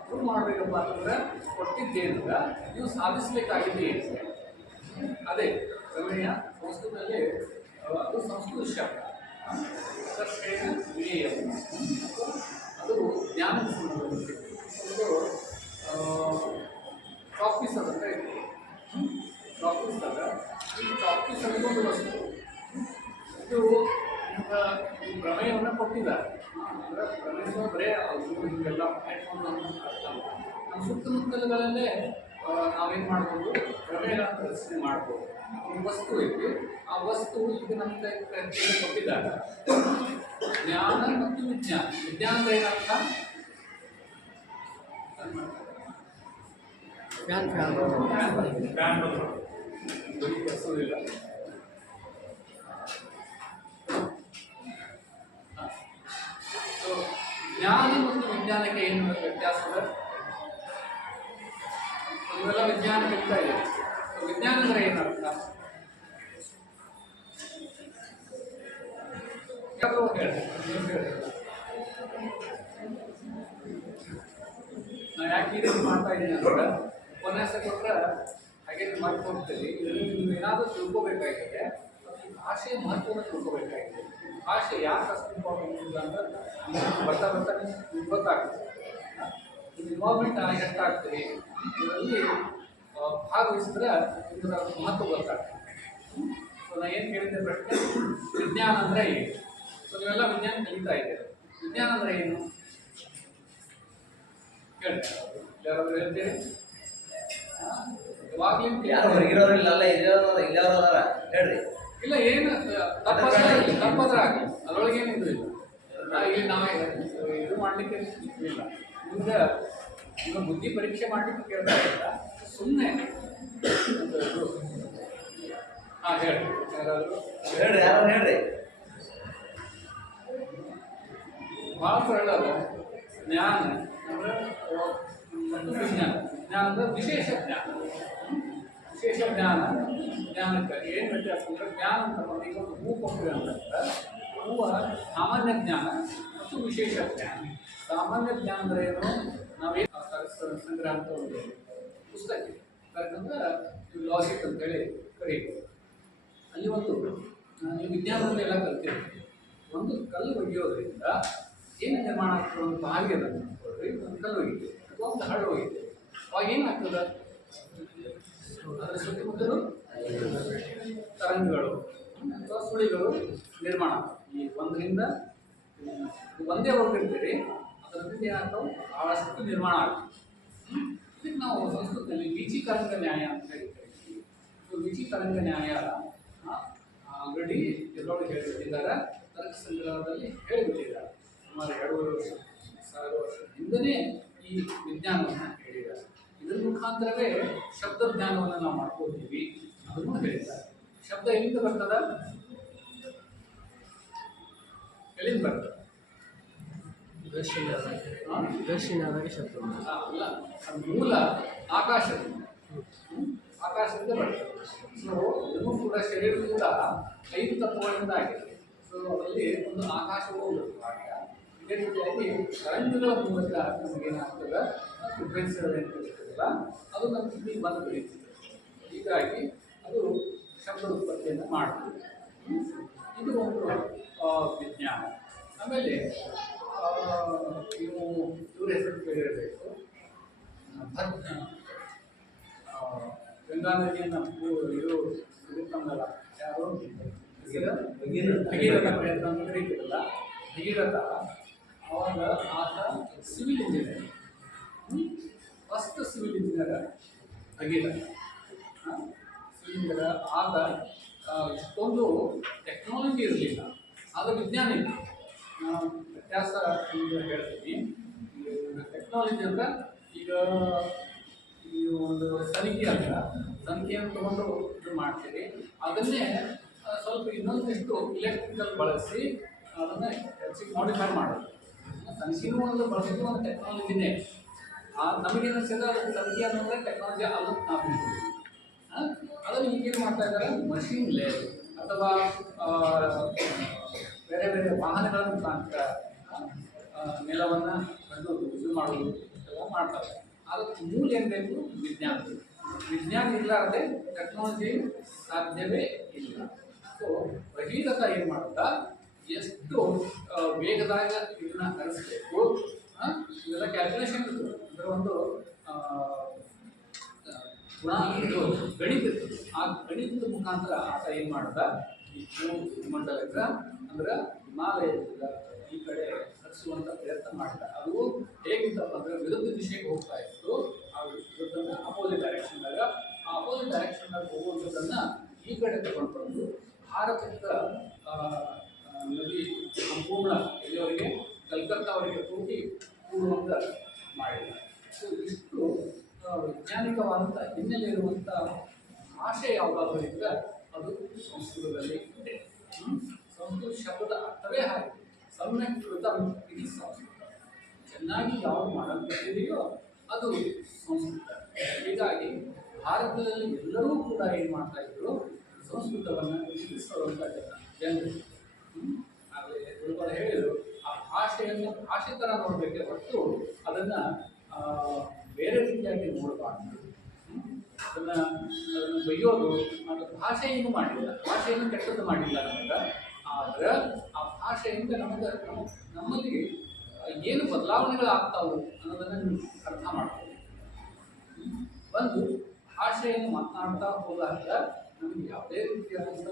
ಪ್ರೂವ್ ಮಾಡಬೇಕಪ್ಪ ಅಂತಂದ್ರೆ ಕೊಟ್ಟಿದ್ದೇನಂದ ನೀವು ಸಾಧಿಸಬೇಕಾಗಿದೆ ಏನು? ಅದೇ ಪ್ರಮೇಯ. ಸಂಸ್ಕೃತದಲ್ಲಿ ಅದು ಸಂಸ್ಕೃತ ಶಬ್ದ. ಅದು ಜ್ಞಾನದ ಸಂಬಂಧ. ಒಂದು ಚಾಕ್ಪೀಸ್ ಅಂತ ಇದೆ. ಚಾಕ್ಪೀಸ್ ಅದ, ಈ ಚಾಕ್ಪೀಸ್ ಅನ್ನೋದು ಒಂದು ವಸ್ತು. ಇದು ಈ ಪ್ರಮೇಯವನ್ನು ಕೊಟ್ಟಿದ್ದಾರೆ. ಅಂದರೆ ಪ್ರಮೇಯ ಬರೇ ಹಿಂಗೆಲ್ಲ ಪ್ಲಾಟ್ಫಾರ್ಮ್ ನಮ್ಮ ಸುತ್ತಮುತ್ತಲುಗಳಲ್ಲೇ ನಾವೇನು ಮಾಡ್ಬೋದು, ಪ್ರಮೇಯಗಳನ್ನು ರಚನೆ ಮಾಡ್ಬೋದು. ಒಂದು ವಸ್ತು ಐತಿ, ಆ ವಸ್ತು ಈಗ ನಮ್ಮ ಕೈಗೆ ಕೊಟ್ಟಿದ್ದಾರೆ. ಜ್ಞಾನ ಮತ್ತು ವಿಜ್ಞಾನ. ವಿಜ್ಞಾನದ ಏನರ್ಥ? ಬರೆಸೋದಿಲ್ಲ. ಜ್ಞಾನ ಮತ್ತು ವಿಜ್ಞಾನಕ್ಕೆ ಏನು ವ್ಯತ್ಯಾಸ ಇದೆ? ಇವೆಲ್ಲ ವಿಜ್ಞಾನ ಕಲಿತಾ ಇದೆ. ವಿಜ್ಞಾನ ಅಂದರೆ ಏನರ್ಥ? ನಾನು ಯಾಕೆ ಈ ರೀತಿ ಮಾಡ್ತಾ ಇದ್ದೀನಿ ಅಂದ್ರೆ, ಉಪನ್ಯಾಸ ಕೊಟ್ಟರೆ ಹಾಗೆ ಮಾಡ್ಕೊಡ್ತೀವಿ. ನೀವು ಏನಾದರೂ ತಿಳ್ಕೊಬೇಕಾಗಿದೆ, ಭಾಷೆಯ ಮಹತ್ವವನ್ನು ತಿಳ್ಕೊಬೇಕಾಗಿದೆ. ಭಾಷೆ ಯಾಕೆ ಅಷ್ಟು ಇಂಪಾರ್ಟೆಂಟ್ ಅಂತ ಬರ್ತಾ ಬರ್ತಾ ನಿಮ್ಗೆ ಗೊತ್ತಾಗ್ತದೆ. ನಿಮ್ಮ ಇನ್ವಾಲ್ವ್ಮೆಂಟ್ ಎಷ್ಟಾಗ್ತದೆ ಇದರಲ್ಲಿ ಭಾಗವಹಿಸಿದ್ರೆ ಇದರ ಮಹತ್ವ ಗೊತ್ತಾಗ್ತದೆ. ಸೊ ನಾನು ಏನು ಕೇಳಿದ್ದೆ ಪ್ರಶ್ನೆ, ವಿಜ್ಞಾನ ಅಂದರೆ ಏನು? ಸೊ ನೀವೆಲ್ಲ ವಿಜ್ಞಾನ ಕಲಿತಾ ಇದ್ದೀರಿ. ವಿಜ್ಞಾನ ಅಂದರೆ ಏನು ಹೇಳ್ತಾರೆ? ಯಾರಾದರೂ ಹೇಳ್ತೀರಿ? ಯಾವಾಗಲೂ ಯಾರು ಹೊರಗಿರೋರಿಲ್ಲ, ಇಲ್ಲವರ ಹೇಳ್ರಿ. ಇಲ್ಲ, ಏನು ತಪ್ಪದ್ರ ಆಗಲಿ, ಅದರೊಳಗೇನು ಇದು ಇಲ್ಲ. ಇಲ್ಲಿ ನಾವು ಇದು ಮಾಡಲಿಕ್ಕೆ ಇಲ್ಲ. ಈಗ ಈಗ ಬುದ್ಧಿ ಪರೀಕ್ಷೆ ಮಾಡಲಿಕ್ಕೆ ಕೇಳ್ತಾ ಇಲ್ಲ, ಸುಮ್ಮನೆ ಹಾಂ ಹೇಳಿ ಯಾರಾದರೂ ಹೇಳ್ರಿ, ಯಾರು ಹೇಳ್ರಿ. ಭಾಳ ಸರಳ ಅದ. ಜ್ಞಾನ ಅಂದರೆ ವಿಜ್ಞಾನ. ಜ್ಞಾನ ಅಂದರೆ ವಿಶೇಷ ಜ್ಞಾನ. ವಿಶೇಷ ಜ್ಞಾನಕ್ಕೆ ಏನು ವ್ಯತ್ಯಾಸ ಅಂದರೆ ಜ್ಞಾನ ಅಂತ ಈಗ ಒಂದು ಹೂ ಕೊಟ್ಟಿದೆ ಅಂತಂದ್ರೆ ಹೂವು ಸಾಮಾನ್ಯ ಜ್ಞಾನ ಮತ್ತು ವಿಶೇಷ ಜ್ಞಾನ. ಸಾಮಾನ್ಯ ಜ್ಞಾನ ಅಂದರೆ ಏನು? ನಾವೇನು ಸಂಗ್ರಹ ಅಂತ ಒಂದು ಪುಸ್ತಕ ಇದೆ, ಯಾಕಂದ್ರೆ ಲಾಜಿಕ್ ಅಂತೇಳಿ ಕರೀಬೋದು. ಅಲ್ಲಿ ಒಂದು ನೀವು ವಿಜ್ಞಾನದಲ್ಲಿ ಎಲ್ಲ ಕಲ್ತಿರ್ತೀವಿ. ಒಂದು ಕಲ್ಲು ಒಗೆಯೋದ್ರಿಂದ ಏನು ನಿರ್ಮಾಣ ಆಗ್ತದೆ? ಒಂದು ಬಾವಿ ಅದನ್ನು ನೋಡ್ರಿ, ಒಂದು ಕಲ್ಲು ಒಗಿತೀವಿ ಅಥವಾ ಒಂದು ಹಳ್ಳು ಒಗಿತೀವಿ. ಅವಾಗ ಏನಾಗ್ತದೆ? ಅದರ ಸುತ್ತಮುತ್ತಲು ತರಂಗಗಳು ಅಥವಾ ಸುಳಿಗಳು ನಿರ್ಮಾಣ ಆಗ್ತವೆ. ಈ ಒಂದರಿಂದ ಒಂದೇ ಹೋಗಿರ್ತೀರಿ, ಅದರಿಂದ ಏನಾಗ್ತಾವೆ? ಭಾಳಷ್ಟು ನಿರ್ಮಾಣ ಆಗ್ತದೆ. ಇದಕ್ಕೆ ನಾವು ಸಂಸ್ಕೃತದಲ್ಲಿ ವಿಚಿತರಂಗ ನ್ಯಾಯ ಅಂತ ಹೇಳಿ ಕರಿತೀವಿ. ವಿಚಿತರಂಗ ನ್ಯಾಯ ಆಲ್ರೆಡಿ ಎಲ್ಲರೂ ಹೇಳಿಬಿಟ್ಟಿದ್ದಾರೆ, ತರ್ಕ ಸಂಗ್ರಹದಲ್ಲಿ ಹೇಳಿಬಿಟ್ಟಿದ್ದಾರೆ. ಸುಮಾರು 2,500 ವರ್ಷ ಹಿಂದನೇ ಈ ವಿಜ್ಞಾನವನ್ನು ಹೇಳಿದ್ದಾರೆ. ಇದರ ಮುಖಾಂತರವೇ ಶಬ್ದ ಜ್ಞಾನವನ್ನು ನಾವು ಮಾಡ್ಕೋತೀವಿ ಅದನ್ನು ಹೇಳಿದ್ದಾರೆ. ಶಬ್ದ ಎಲ್ಲಿಂದ ಬರ್ತದ? ಎಲ್ಲಿಂದ ಬರ್ತದೆ? ದಕ್ಷಿಣವಾಗಿ ಶಬ್ದ ಅಲ್ಲ, ಅದು ಮೂಲ ಆಕಾಶದಿಂದ. ಆಕಾಶದಿಂದ ಬರ್ತದೆ. ಸೊ ಇದನ್ನು ಕೂಡ ಶರೀರದಿಂದ 5 ತತ್ವಗಳಿಂದ ಆಗಿದೆ. ಸೊ ಅಲ್ಲಿ ಒಂದು ಆಕಾಶವೂ ಬರ್ತದೆ. ಇದೇ ರೀತಿಯಾಗಿ ತರಂಗಗಳ ಮೂಲಕ ನಮಗೇನಾಗ್ತದೆ? ಫ್ರೀಕ್ವೆನ್ಸಿಗಳು ಏನು ಇರ್ತದಲ್ಲ, ಅದು ನಮ್ಮ ಕಿಡ್ನಿಗೆ ಬಂದು ಬೆಳೀತದೆ. ಹೀಗಾಗಿ ಅದು ಶಬ್ದ ಉತ್ಪತ್ತಿಯನ್ನು ಮಾಡ್ತದೆ. ಇದು ಒಂದು ವಿಜ್ಞಾನ. ಆಮೇಲೆ ನೀವು ಇವ್ರ ಹೆಸರು ಕೇಳಿರಬೇಕು, ಗಂಗಾ ನದಿಯನ್ನು ಇದು ತಂದಲ್ಲ, ಯಾರು? ಭಗೀರಥ ಪ್ರಯತ್ನ ಅಂತ ಕರೀತಿರಲ್ಲ. ಭಗೀರಥ ಅವಾಗ ಆತ civil engineer, first civil engineer Bhagiratha. Civil engineer ಆಗ ಇಷ್ಟೊಂದು ಟೆಕ್ನಾಲಜಿ ಇರಲಿಲ್ಲ, ಆಗ ವಿಜ್ಞಾನ ಇತ್ತು. ವ್ಯತ್ಯಾಸ ಹೇಳ್ತೀವಿ. ಟೆಕ್ನಾಲಜಿ ಅಂದ್ರೆ ಈಗ ಈ ಒಂದು ಸಂಖ್ಯೆಯನ್ನು ತಗೊಂಡು ಇದು ಮಾಡ್ತೀವಿ, ಅದನ್ನೇ ಸ್ವಲ್ಪ ಇನ್ನೊಂದಿಷ್ಟು ಇಲೆಕ್ಟ್ರಿಕಲ್ ಬಳಸಿ ಅದನ್ನು ಹೆಚ್ಚಿಗೆ ಮಾಡಿಫೈ ಮಾಡೋದು. ಸಂಖ್ಯೆನೂ ಒಂದು ಬಳಸೋದು ಒಂದು ಟೆಕ್ನಾಲಜಿನೇ. ನಮಗೇನು ಅನಿಸಿದ್ರೆ ಅದು ಸಂಖ್ಯೆ ಅನ್ನೋದ್ರೆ ಟೆಕ್ನಾಲಜಿ ಅಲ್ಲ ನಾವು ಅದನ್ನು ಈಗೇನು ಮಾಡ್ತಾ ಇದ್ದಾರೆ? ಮಷೀನ್ ಲೇರ್ ಅಥವಾ ಬೇರೆ ಬೇರೆ ವಾಹನಗಳ ಮುಖಾಂತರ ನೆಲವನ್ನು ಕಂಡು ಇದು ಮಾಡೋದು ಎಲ್ಲ ಮಾಡ್ತಾರೆ. ಅದಕ್ಕೆ ಮೂಲ ಏನು ಬೇಕು? ವಿಜ್ಞಾನ. ವಿಜ್ಞಾನ ಇರಲಾರದೆ ಟೆಕ್ನಾಲಜಿ ಸಾಧ್ಯವೇ ಇಲ್ಲ. ಸೊ ಭಗೀರಥ ಏನು ಮಾಡ್ತಾ ಎಷ್ಟು ವೇಗದಾಗ ಇದನ್ನ ಹರಿಸ್ಬೇಕು, ಇದೆಲ್ಲ ಕ್ಯಾಲ್ಕುಲೇಷನ್ ಇರ್ತದೆ. ಅಂದರೆ ಒಂದು ಇದು ಗಣಿತ ಇರ್ತದೆ. ಆ ಗಣಿತದ ಮುಖಾಂತರ ಆತ ಏನು ಮಾಡ್ದ? ಈ ಭೂಮಂಡಲಕ್ಕೆ ಅಂದ್ರೆ ಹಿಮಾಲಯದಿಂದ ಈ ಕಡೆ ಹರಿಸುವಂಥ ಪ್ರಯತ್ನ ಮಾಡಿದ. ಅದು ಹೇಗಿತ್ತಪ್ಪ ಅಂದರೆ ವಿರುದ್ಧ ದಿಶೆಗೆ ಹೋಗ್ತಾ ಇತ್ತು. ಆ ವಿರುದ್ಧ ಅಪೋಸಿಟ್ ಡೈರೆಕ್ಷನ್ದಾಗ, ಆ ಅಪೋಸಿಟ್ ಡೈರೆಕ್ಷನ್ದಾಗ ಹೋಗುವಂಥದ್ದನ್ನು ಈ ಕಡೆ ತಗೊಂಡು ಬಂದು ಭಾರತದ ನದಿ ಸಂಪೂರ್ಣ ಇಲ್ಲಿವರೆಗೆ ಕಲ್ಕತ್ತಾವರೆಗೆ ಹೋಗಿ ಕೂಡುವಂಥ ಮಾಡಿದ. ಸೊ ಇಷ್ಟು ವೈಜ್ಞಾನಿಕವಾದಂಥ ಹಿನ್ನೆಲೆ ಇರುವಂಥ ಭಾಷೆ ಯಾವುದಾದ್ರೂ ಇದ್ದರೆ ಅದು ಸಂಸ್ಕೃತದಲ್ಲಿ ಇದೆ. ಸಂಸ್ಕೃತ ಶಬ್ದದ ಅರ್ಥವೇ ಹಾಗೆ, ಸಮ್ಯಕ್ ಕೃತಂ ಇದು ಸಂಸ್ಕೃತ. ಚೆನ್ನಾಗಿ ಯಾವುದು ಮಾಡಲ್ಪಟ್ಟಿದೆಯೋ ಅದು ಸಂಸ್ಕೃತ. ಹೀಗಾಗಿ ಭಾರತದಲ್ಲಿ ಎಲ್ಲರೂ ಕೂಡ ಏನು ಮಾಡ್ತಾ ಇದ್ರು? ಸಂಸ್ಕೃತವನ್ನು ತಿಳಿಸುವಂಥ ಜನರು. ಆಗಲೇ ಗುರುಗಳು ಹೇಳಿದರು, ಆ ಭಾಷೆಯನ್ನು ಭಾಷೆ ಥರ ನೋಡಬೇಕೆ ಹೊರತು ಅದನ್ನು ಬೇರೆ ರೀತಿಯಾಗಿ ನೋಡಬಾರ್ದು. ಅದನ್ನು ಬೈಯೋದು ಮತ್ತು ಭಾಷೆ ಏನು ಮಾಡಿಲ್ಲ, ಭಾಷೆಯನ್ನು ಕೆಟ್ಟದ್ದು ಮಾಡಿಲ್ಲ ನಮಗೆ. ಆದರೆ ಆ ಭಾಷೆಯಿಂದ ನಮ್ಮಲ್ಲಿ ಏನು ಬದಲಾವಣೆಗಳು ಆಗ್ತಾವೆ ಅನ್ನೋದನ್ನು ನೀವು ಅರ್ಥ ಮಾಡ್ಬೋದು. ಒಂದು ಭಾಷೆಯನ್ನು ಮಾತನಾಡ್ತಾ ಹೋದಾಗ ನಮಗೆ ಯಾವುದೇ ರೀತಿಯಾದಂಥ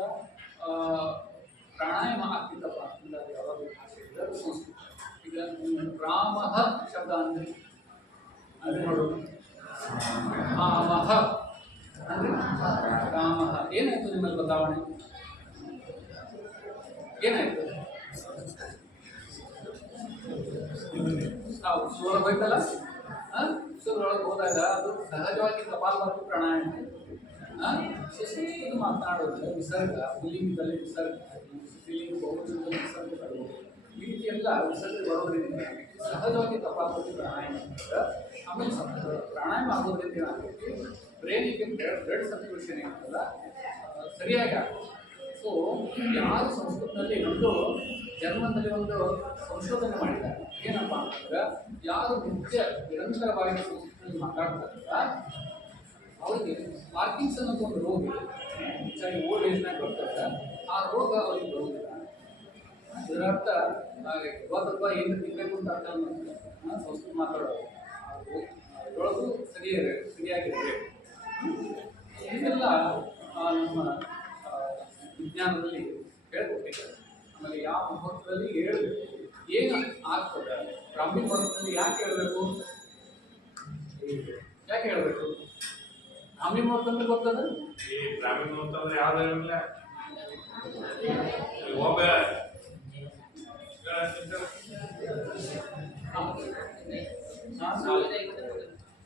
ಪ್ರಾಣಾಯಾಮ ಆಗ್ತಿದ್ದಪ್ಪ ಅಂತಂದ್ರೆ ಅದು ಯಾವುದಾದ್ರೂ ಭಾಷೆ ಇದೆ, ಅದು ಸಂಸ್ಕೃತ. ಈಗ ರಾಮಃ ಶಬ್ದ ಅಂದರೆ ಅದು ನೋಡೋದು ರಾಮಃ ಅಂದರೆ ರಾಮಃ. ಏನಾಯಿತು ನಿಮ್ಮಲ್ಲಿ ಬದಲಾವಣೆ? ಏನಾಯಿತು? ಸ್ವರ ಹೋಯ್ತಲ್ಲ, ಉಸಿರೊಳಗೆ ಹೋದಾಗ ಅದು ಸಹಜವಾಗಿ ಕಪಾಲಭಾತಿ ಪ್ರಾಣಾಯಾಮ. ಸುಸ್ತು ಮಾತನಾಡೋದು ವಿಸರ್ಗ, ಪುಲ್ಲಿಂಗದಲ್ಲಿ ವಿಸರ್ಗ, ಸ್ತ್ರೀಲಿಂಗ ಬಹುವಚನದಲ್ಲಿ ವಿಸರ್ಗಗಳು, ಈ ರೀತಿ ಎಲ್ಲ ವಿಸರ್ಗ ಬರೋದ್ರಿಂದ ಸಹಜವಾಗಿ ಕಪಾಲಭಾತಿ ಪ್ರಾಣಾಯಾಮ ಮಾಡ್ತಾರೆ. ಆಮೇಲೆ ಪ್ರಾಣಾಯಾಮ ಆಗೋದ್ರಿಂದ ಏನಾಗುತ್ತೆ, ಬ್ರೈನಿಗೆ ಬ್ಲಡ್ ಸರ್ಕ್ಯುಲೇಷನ್ ಏನಾಗಲ್ಲ ಸರಿಯಾಗಿ ಆಗುತ್ತೆ. ಸೊ ಯಾರು ಸಂಸ್ಕೃತದಲ್ಲಿ ಒಂದು ಜರ್ಮನ್ನಲ್ಲಿ ಒಂದು ಸಂಶೋಧನೆ ಮಾಡಿದ್ದಾರೆ, ಏನಪ್ಪ ಅಂತಂದ್ರೆ ಯಾರು ನಿತ್ಯ ನಿರಂತರವಾಗಿ ಸಂಸ್ಕೃತದಲ್ಲಿ ಮಾತಾಡ್ತಾರಲ್ಲ ಅವ್ರಿಗೆ ಪಾರ್ಕಿನ್ಸನ್ ಅಂತ ಒಂದು ರೋಗ ಇದೆ, ಹೆಚ್ಚಾಗಿ ಓಲ್ಡ್ ಏಜ್ನಾಗ ಬರ್ತಾರೆ, ಆ ರೋಗ ಅವ್ರಿಗೆ ಬರೋದಿಲ್ಲ. ಇದರ ಅರ್ಥ ಇವತ್ತಪ್ಪ ಏನು ತಿನ್ನಬೇಕು ಅಂತ ಅರ್ಥ ಸಂಸ್ಕೃತ ಮಾತಾಡೋದು ಅದರೊಳಗೂ ಸರಿಯಾಗಿರಬೇಕು. ಇದೆಲ್ಲ ನಮ್ಮ ವಿಜ್ಞಾನದಲ್ಲಿ ಹೇಳ್ಕೊಟ್ಟಿದ್ದಾರೆ. ಆಮೇಲೆ ಯಾವ ಮುಹೂರ್ತದಲ್ಲಿ ಹೇಳಬೇಕು, ಏನು ಆಗ್ತದೆ, ಬ್ರಾಹ್ಮಿ ಮುಹೂರ್ತದಲ್ಲಿ ಯಾಕೆ ಹೇಳಬೇಕು, ಯಾಕೆ ಹೇಳಬೇಕು? ಬ್ರಾಹ್ಮಿ ಮುಹೂರ್ತ ಅಂದ್ರೆ ಗೊತ್ತದ? ಈ ಗ್ರಾಮೀಣ ಅಂತಂದ್ರೆ ಯಾವ್ದು ಒಬ್ಬ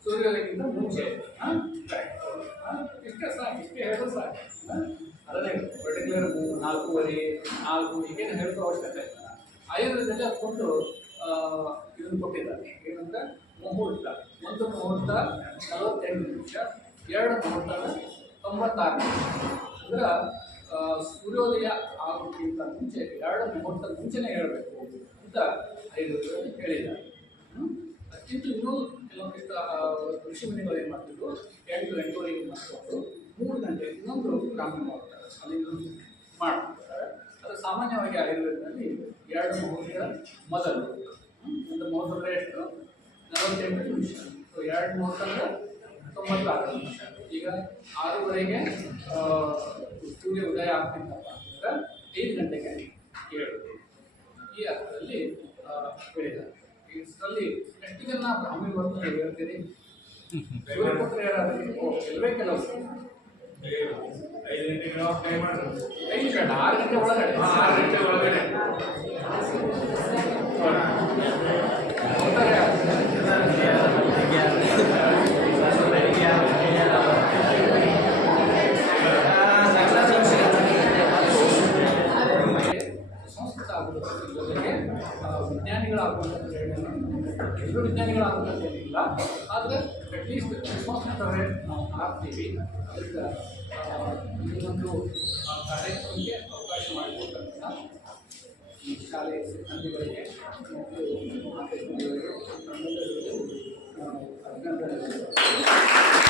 ಸೂರ್ಯೋದಯಕ್ಕಿಂತ ಮುಂಚೆ ಇಷ್ಟೇ ಸಾಕು, ಇಷ್ಟೇ ಹೇಳೋದು ಸಾಕು. ಅದನ್ನೇ ಪರ್ಟಿಕ್ಯುಲರ್ 4:15 ಹೀಗೇನು ಹೇಳೋ ಅವಶ್ಯಕತೆ ಇಲ್ಲ. ಆಯುರ್ವೇದದಲ್ಲಿ ಅದಕ್ಕೊಂದು ಇದನ್ನು ಕೊಟ್ಟಿದ್ದಾರೆ, ಏನಂದ್ರೆ ಮುಹೂರ್ತ. ಒಂದು ಮುಹೂರ್ತ 48 ನಿಮಿಷ, 2 ಮುಹೂರ್ತ 96 ನಿಮಿಷ. ಅಂದ್ರೆ ಸೂರ್ಯೋದಯ ಆಗೋಕ್ಕಿಂತ ಮುಂಚೆ 2 ಮುಹೂರ್ತ ಮುಂಚೆನೇ ಹೇಳಬೇಕು ಅಂತ ಆಯುರ್ವೇದದಲ್ಲಿ ಹೇಳಿದ್ದಾರೆ. ಅದಕ್ಕಿಂತ ಇನ್ನೂ ಕೆಲವೊಂದಿಷ್ಟು ಋಷಿಮುನಿಗಳು ಏನು ಮಾಡ್ತಿದ್ರು, 8-8:30 ಮಾಡ್ಕೊಂಡು 3 ಗಂಟೆ ಇನ್ನೊಂದು ಬ್ರಾಹ್ಮಿ ಮುಹೂರ್ತ ಅಲ್ಲಿ ಮಾಡ್ತಿರ್ತಾರೆ. ಅದು ಸಾಮಾನ್ಯವಾಗಿ ಆಯುರ್ವೇದದಲ್ಲಿ 2 ಮುಹೂರ್ತ ಮೊದಲು, ಒಂದು ಮುಹೂರ್ತ ಎಷ್ಟು 48 ನಿಮಿಷ, 2 ಮುಹೂರ್ತ 96 ನಿಮಿಷ. ಈಗ 6:30ಗೆ ಸೂರ್ಯ ಉದಯ ಆಗ್ತಿದ್ದಪ್ಪ ಅಂದ್ರೆ 5 ಗಂಟೆಗೆ ಹೇಳುತ್ತೆ. ಈ ಅರ್ಥದಲ್ಲಿ ಹೇಳಿದ್ದಾರೆ. ಇದರಲ್ಲಿ ಎಷ್ಟು ಜನ ಬ್ರಾಹ್ಮಿ ಮುಹೂರ್ತ ಹೇಳ್ತೀರಿ? ಸೂರ್ಯಪುತ್ರ ಯಾರಾದ್ರಿ? ಕೆಲವೇ ಕೆಲವು 5 ಗಂಟೆಗೆ ಟ್ರೈ ಮಾಡ್ರಿ. 5 ಬೇಡ, 6 ಗಂಟೆ ಒಳಗಡೆ. 6 ಗಂಟೆ ಒಳಗಡೆ ಸಂಸ್ಕೃತ ಆಗುವುದರ ಜೊತೆಗೆ ವಿಜ್ಞಾನಿಗಳಾಗುವಂಥದ್ದು ಎಲ್ಲರೂ ವಿಜ್ಞಾನಿಗಳಾಗುವಂಥದ್ದು ಏನಿಲ್ಲ, ಆದರೆ ಅಟ್ಲೀಸ್ಟ್ ಸಂಸ್ಕೃತವೇ ನಾವು ಆಗ್ತೀವಿ. ಅದರಿಂದ ಈ ಒಂದು ಕಾರ್ಯಕ್ರಮಕ್ಕೆ ಅವಕಾಶ ಮಾಡಿಕೊಟ್ಟಂಥ ಈ ಶಾಲೆಯ ಸಿಬ್ಬಂದಿಗಳಿಗೆ ಮತ್ತು ಮಾತೆಯರಿಗೆ ಅಭಿನಂದನೆಗಳು.